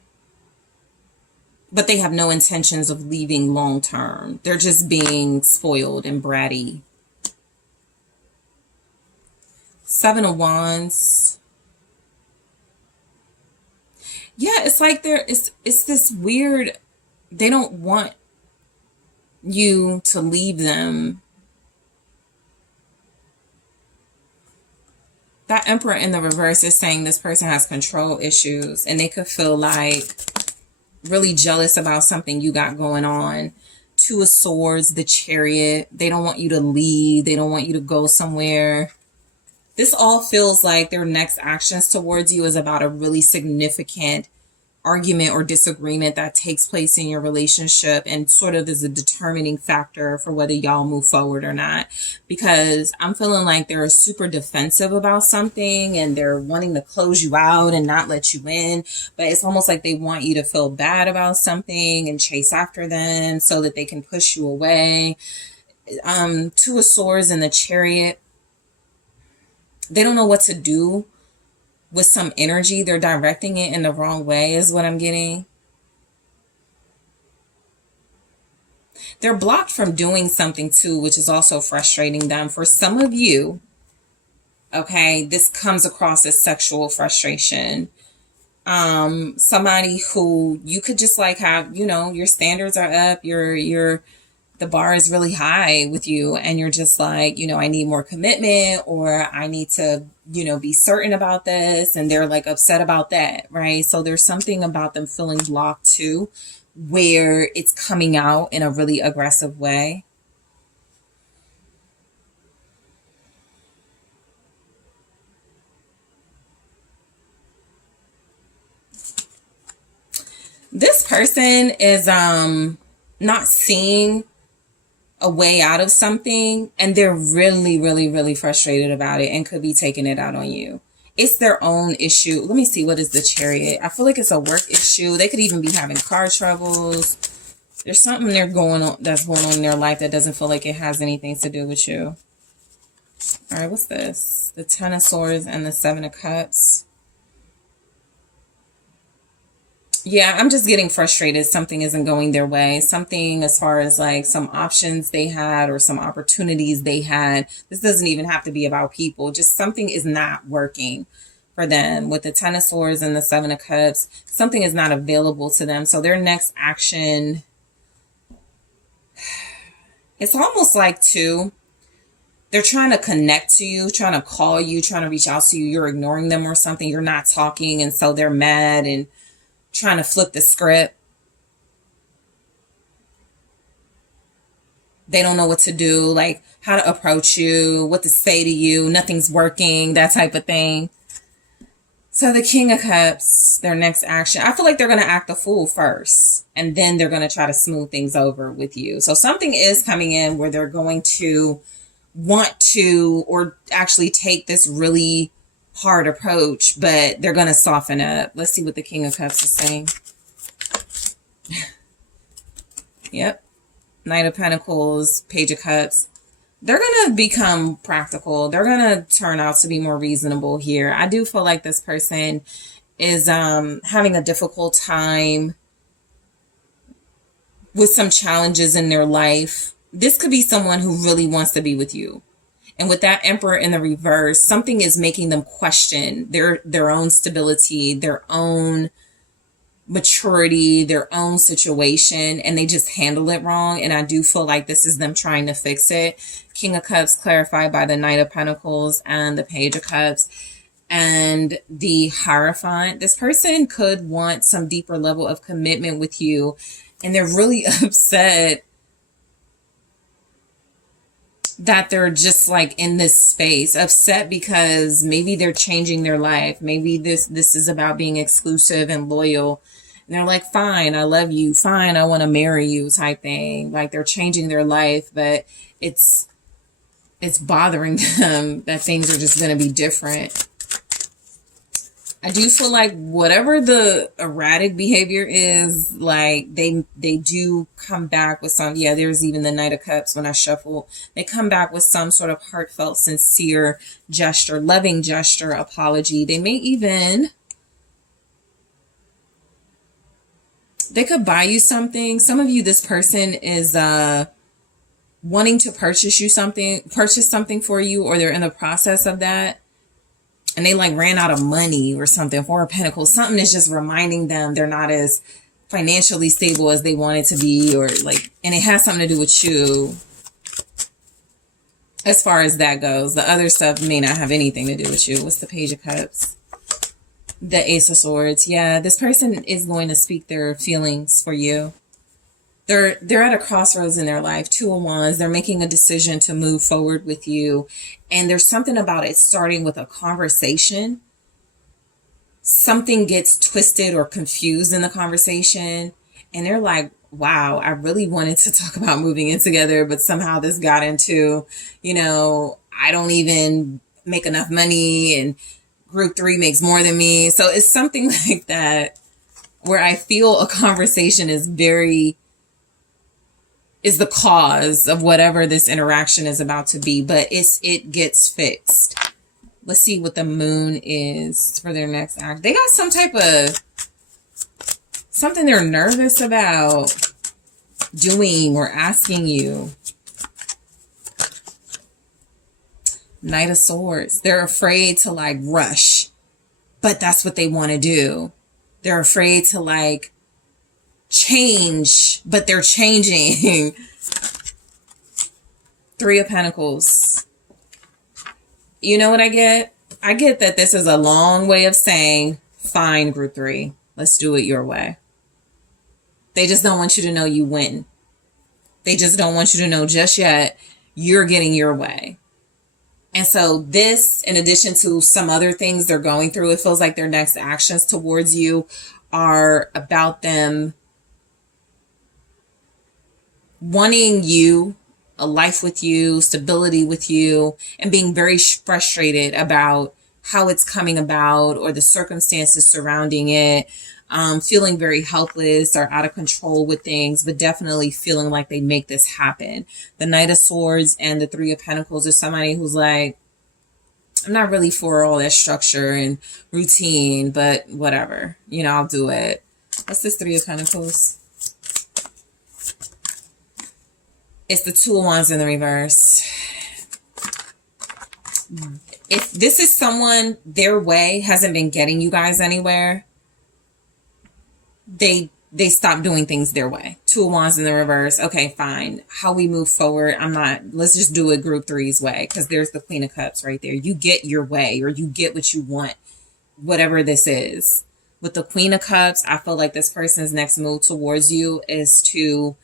but they have no intentions of leaving long term. They're just being spoiled and bratty. Seven of Wands. Yeah, it's like it's this weird, they don't want you to leave them. That Emperor in the reverse is saying this person has control issues and they could feel like really jealous about something you got going on. Two of Swords, the Chariot. They don't want you to leave. They don't want you to go somewhere. This all feels like their next actions towards you is about a really significant argument or disagreement that takes place in your relationship and sort of is a determining factor for whether y'all move forward or not. Because I'm feeling like they're super defensive about something and they're wanting to close you out and not let you in. But it's almost like they want you to feel bad about something and chase after them so that they can push you away. Two of Swords and the Chariot. They don't know what to do with some energy. They're directing it in the wrong way is what I'm getting. They're blocked from doing something too, which is also frustrating them. For some of you, okay, this comes across as sexual frustration. Somebody who you could just like have, you know, your standards are up, the bar is really high with you and you're just like, you know, I need more commitment or I need to, you know, be certain about this. And they're like upset about that, right? So there's something about them feeling blocked too, where it's coming out in a really aggressive way. This person is not seeing a way out of something and they're really, really, really frustrated about it and could be taking it out on you. It's their own issue. Let me see, what is the Chariot? I feel like it's a work issue. They could even be having car troubles. There's something that's going on in their life that doesn't feel like it has anything to do with you. All right, what's this? The Ten of Swords and the Seven of Cups. Yeah, I'm just getting frustrated. Something isn't going their way. Something as far as like some options they had or some opportunities they had. This doesn't even have to be about people. Just something is not working for them. With the Ten of Swords and the Seven of Cups, something is not available to them. So their next action, it's almost like they're trying to connect to you, trying to call you, trying to reach out to you. You're ignoring them or something. You're not talking. And so they're mad and trying to flip the script. They don't know what to do, like how to approach you, what to say to you. Nothing's working, that type of thing. So the King of Cups, their next action, I feel like they're going to act a fool first, and then they're going to try to smooth things over with you. So something is coming in where they're going to want to, or actually take this really hard approach, but they're going to soften up. Let's see what the King of Cups is saying. Yep. Knight of Pentacles, Page of Cups. They're going to become practical. They're going to turn out to be more reasonable here. I do feel like this person is having a difficult time with some challenges in their life. This could be someone who really wants to be with you. And with that Emperor in the reverse, something is making them question their own stability, their own maturity, their own situation, and they just handle it wrong. And I do feel like this is them trying to fix it. King of Cups clarified by the Knight of Pentacles and the Page of Cups and the Hierophant. This person could want some deeper level of commitment with you, and they're really upset that they're just like in this space, upset because maybe they're changing their life. Maybe this is about being exclusive and loyal. And they're like, fine, I love you. Fine, I want to marry you type thing. Like they're changing their life, but it's bothering them that things are just going to be different. I do feel like whatever the erratic behavior is, like they do come back with some, yeah, there's even the Knight of Cups when I shuffle. They come back with some sort of heartfelt, sincere gesture, loving gesture, apology. They may even, they could buy you something. Some of you, this person is wanting to purchase something for you, or they're in the process of that. And they like ran out of money or something. Four of Pentacles, something is just reminding them they're not as financially stable as they wanted to be, or like, and it has something to do with you. as far as that goes. The other stuff may not have anything to do with you. What's the Page of Cups? The Ace of Swords. Yeah, this person is going to speak their feelings for you. They're at a crossroads in their life. Two of Wands. They're making a decision to move forward with you. And there's something about it starting with a conversation. Something gets twisted or confused in the conversation. And they're like, wow, I really wanted to talk about moving in together, but somehow this got into, I don't even make enough money and group 3 makes more than me. So it's something like that where I feel a conversation is the cause of whatever this interaction is about to be, but it gets fixed. Let's see what the Moon is for their next act. They got some type of something they're nervous about doing or asking you. Knight of Swords. They're afraid to rush, but that's what they want to do. They're afraid to change, but they're changing. Three of Pentacles. You know what I get? I get that this is a long way of saying, fine, group 3, let's do it your way. They just don't want you to know you win. They just don't want you to know just yet you're getting your way. And so this, in addition to some other things they're going through, it feels like their next actions towards you are about them wanting you, a life with you, stability with you, and being very frustrated about how it's coming about or the circumstances surrounding it, feeling very helpless or out of control with things, but definitely feeling like they make this happen. The Knight of Swords and the Three of Pentacles is somebody who's like, I'm not really for all that structure and routine, but whatever, I'll do it. What's this Three of Pentacles? It's the Two of Wands in the reverse. If this is someone, their way hasn't been getting you guys anywhere, they stop doing things their way. Two of Wands in the reverse. Okay, fine. How we move forward, let's just do it group 3's way, because there's the Queen of Cups right there. You get your way, or you get what you want, whatever this is. With the Queen of Cups, I feel like this person's next move towards you is to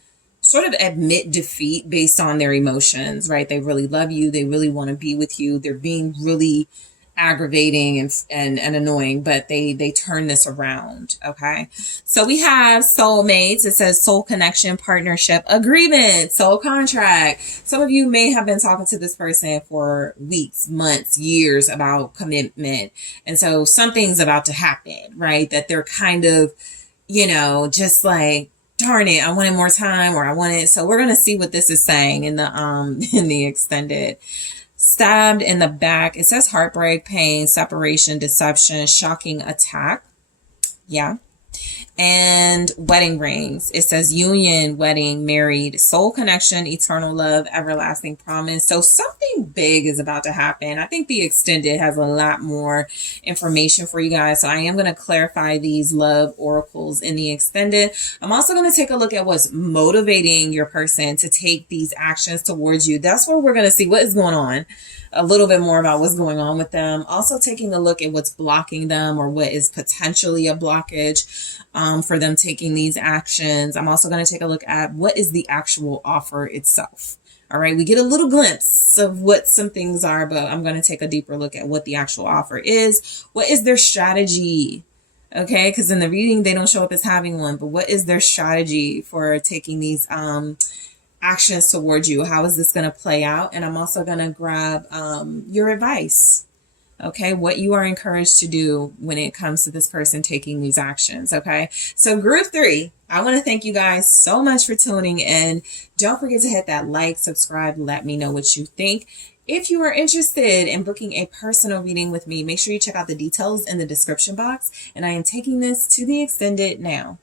sort of admit defeat based on their emotions, right? They really love you. They really want to be with you. They're being really aggravating and annoying, but they turn this around. Okay. So we have soulmates. It says soul connection, partnership, agreement, soul contract. Some of you may have been talking to this person for weeks, months, years about commitment. And so something's about to happen, right? That they're kind of, just like, darn it, I wanted more time, or I wanted, so we're going to see what this is saying in the extended. Stabbed in the back. It says heartbreak, pain, separation, deception, shocking attack. Yeah. And wedding rings. It says union, wedding, married, soul connection, eternal love, everlasting promise. So something big is about to happen. I think the extended has a lot more information for you guys. So I am going to clarify these love oracles in the extended. I'm also going to take a look at what's motivating your person to take these actions towards you. That's where we're going to see what is going on. A little bit more about what's going on with them. Also taking a look at what's blocking them, or what is potentially a blockage for them taking these actions. I'm also going to take a look at what is the actual offer itself. All right, we get a little glimpse of what some things are, but I'm going to take a deeper look at what the actual offer is. What is their strategy? Okay, because in the reading, they don't show up as having one, but what is their strategy for taking these actions towards you? How is this going to play out? And I'm also going to grab your advice. Okay, what you are encouraged to do when it comes to this person taking these actions. Okay, so group 3, I want to thank you guys so much for tuning in. Don't forget to hit that like, subscribe, let me know what you think. If you are interested in booking a personal reading with me, make sure you check out the details in the description box. And I am taking this to the extended now.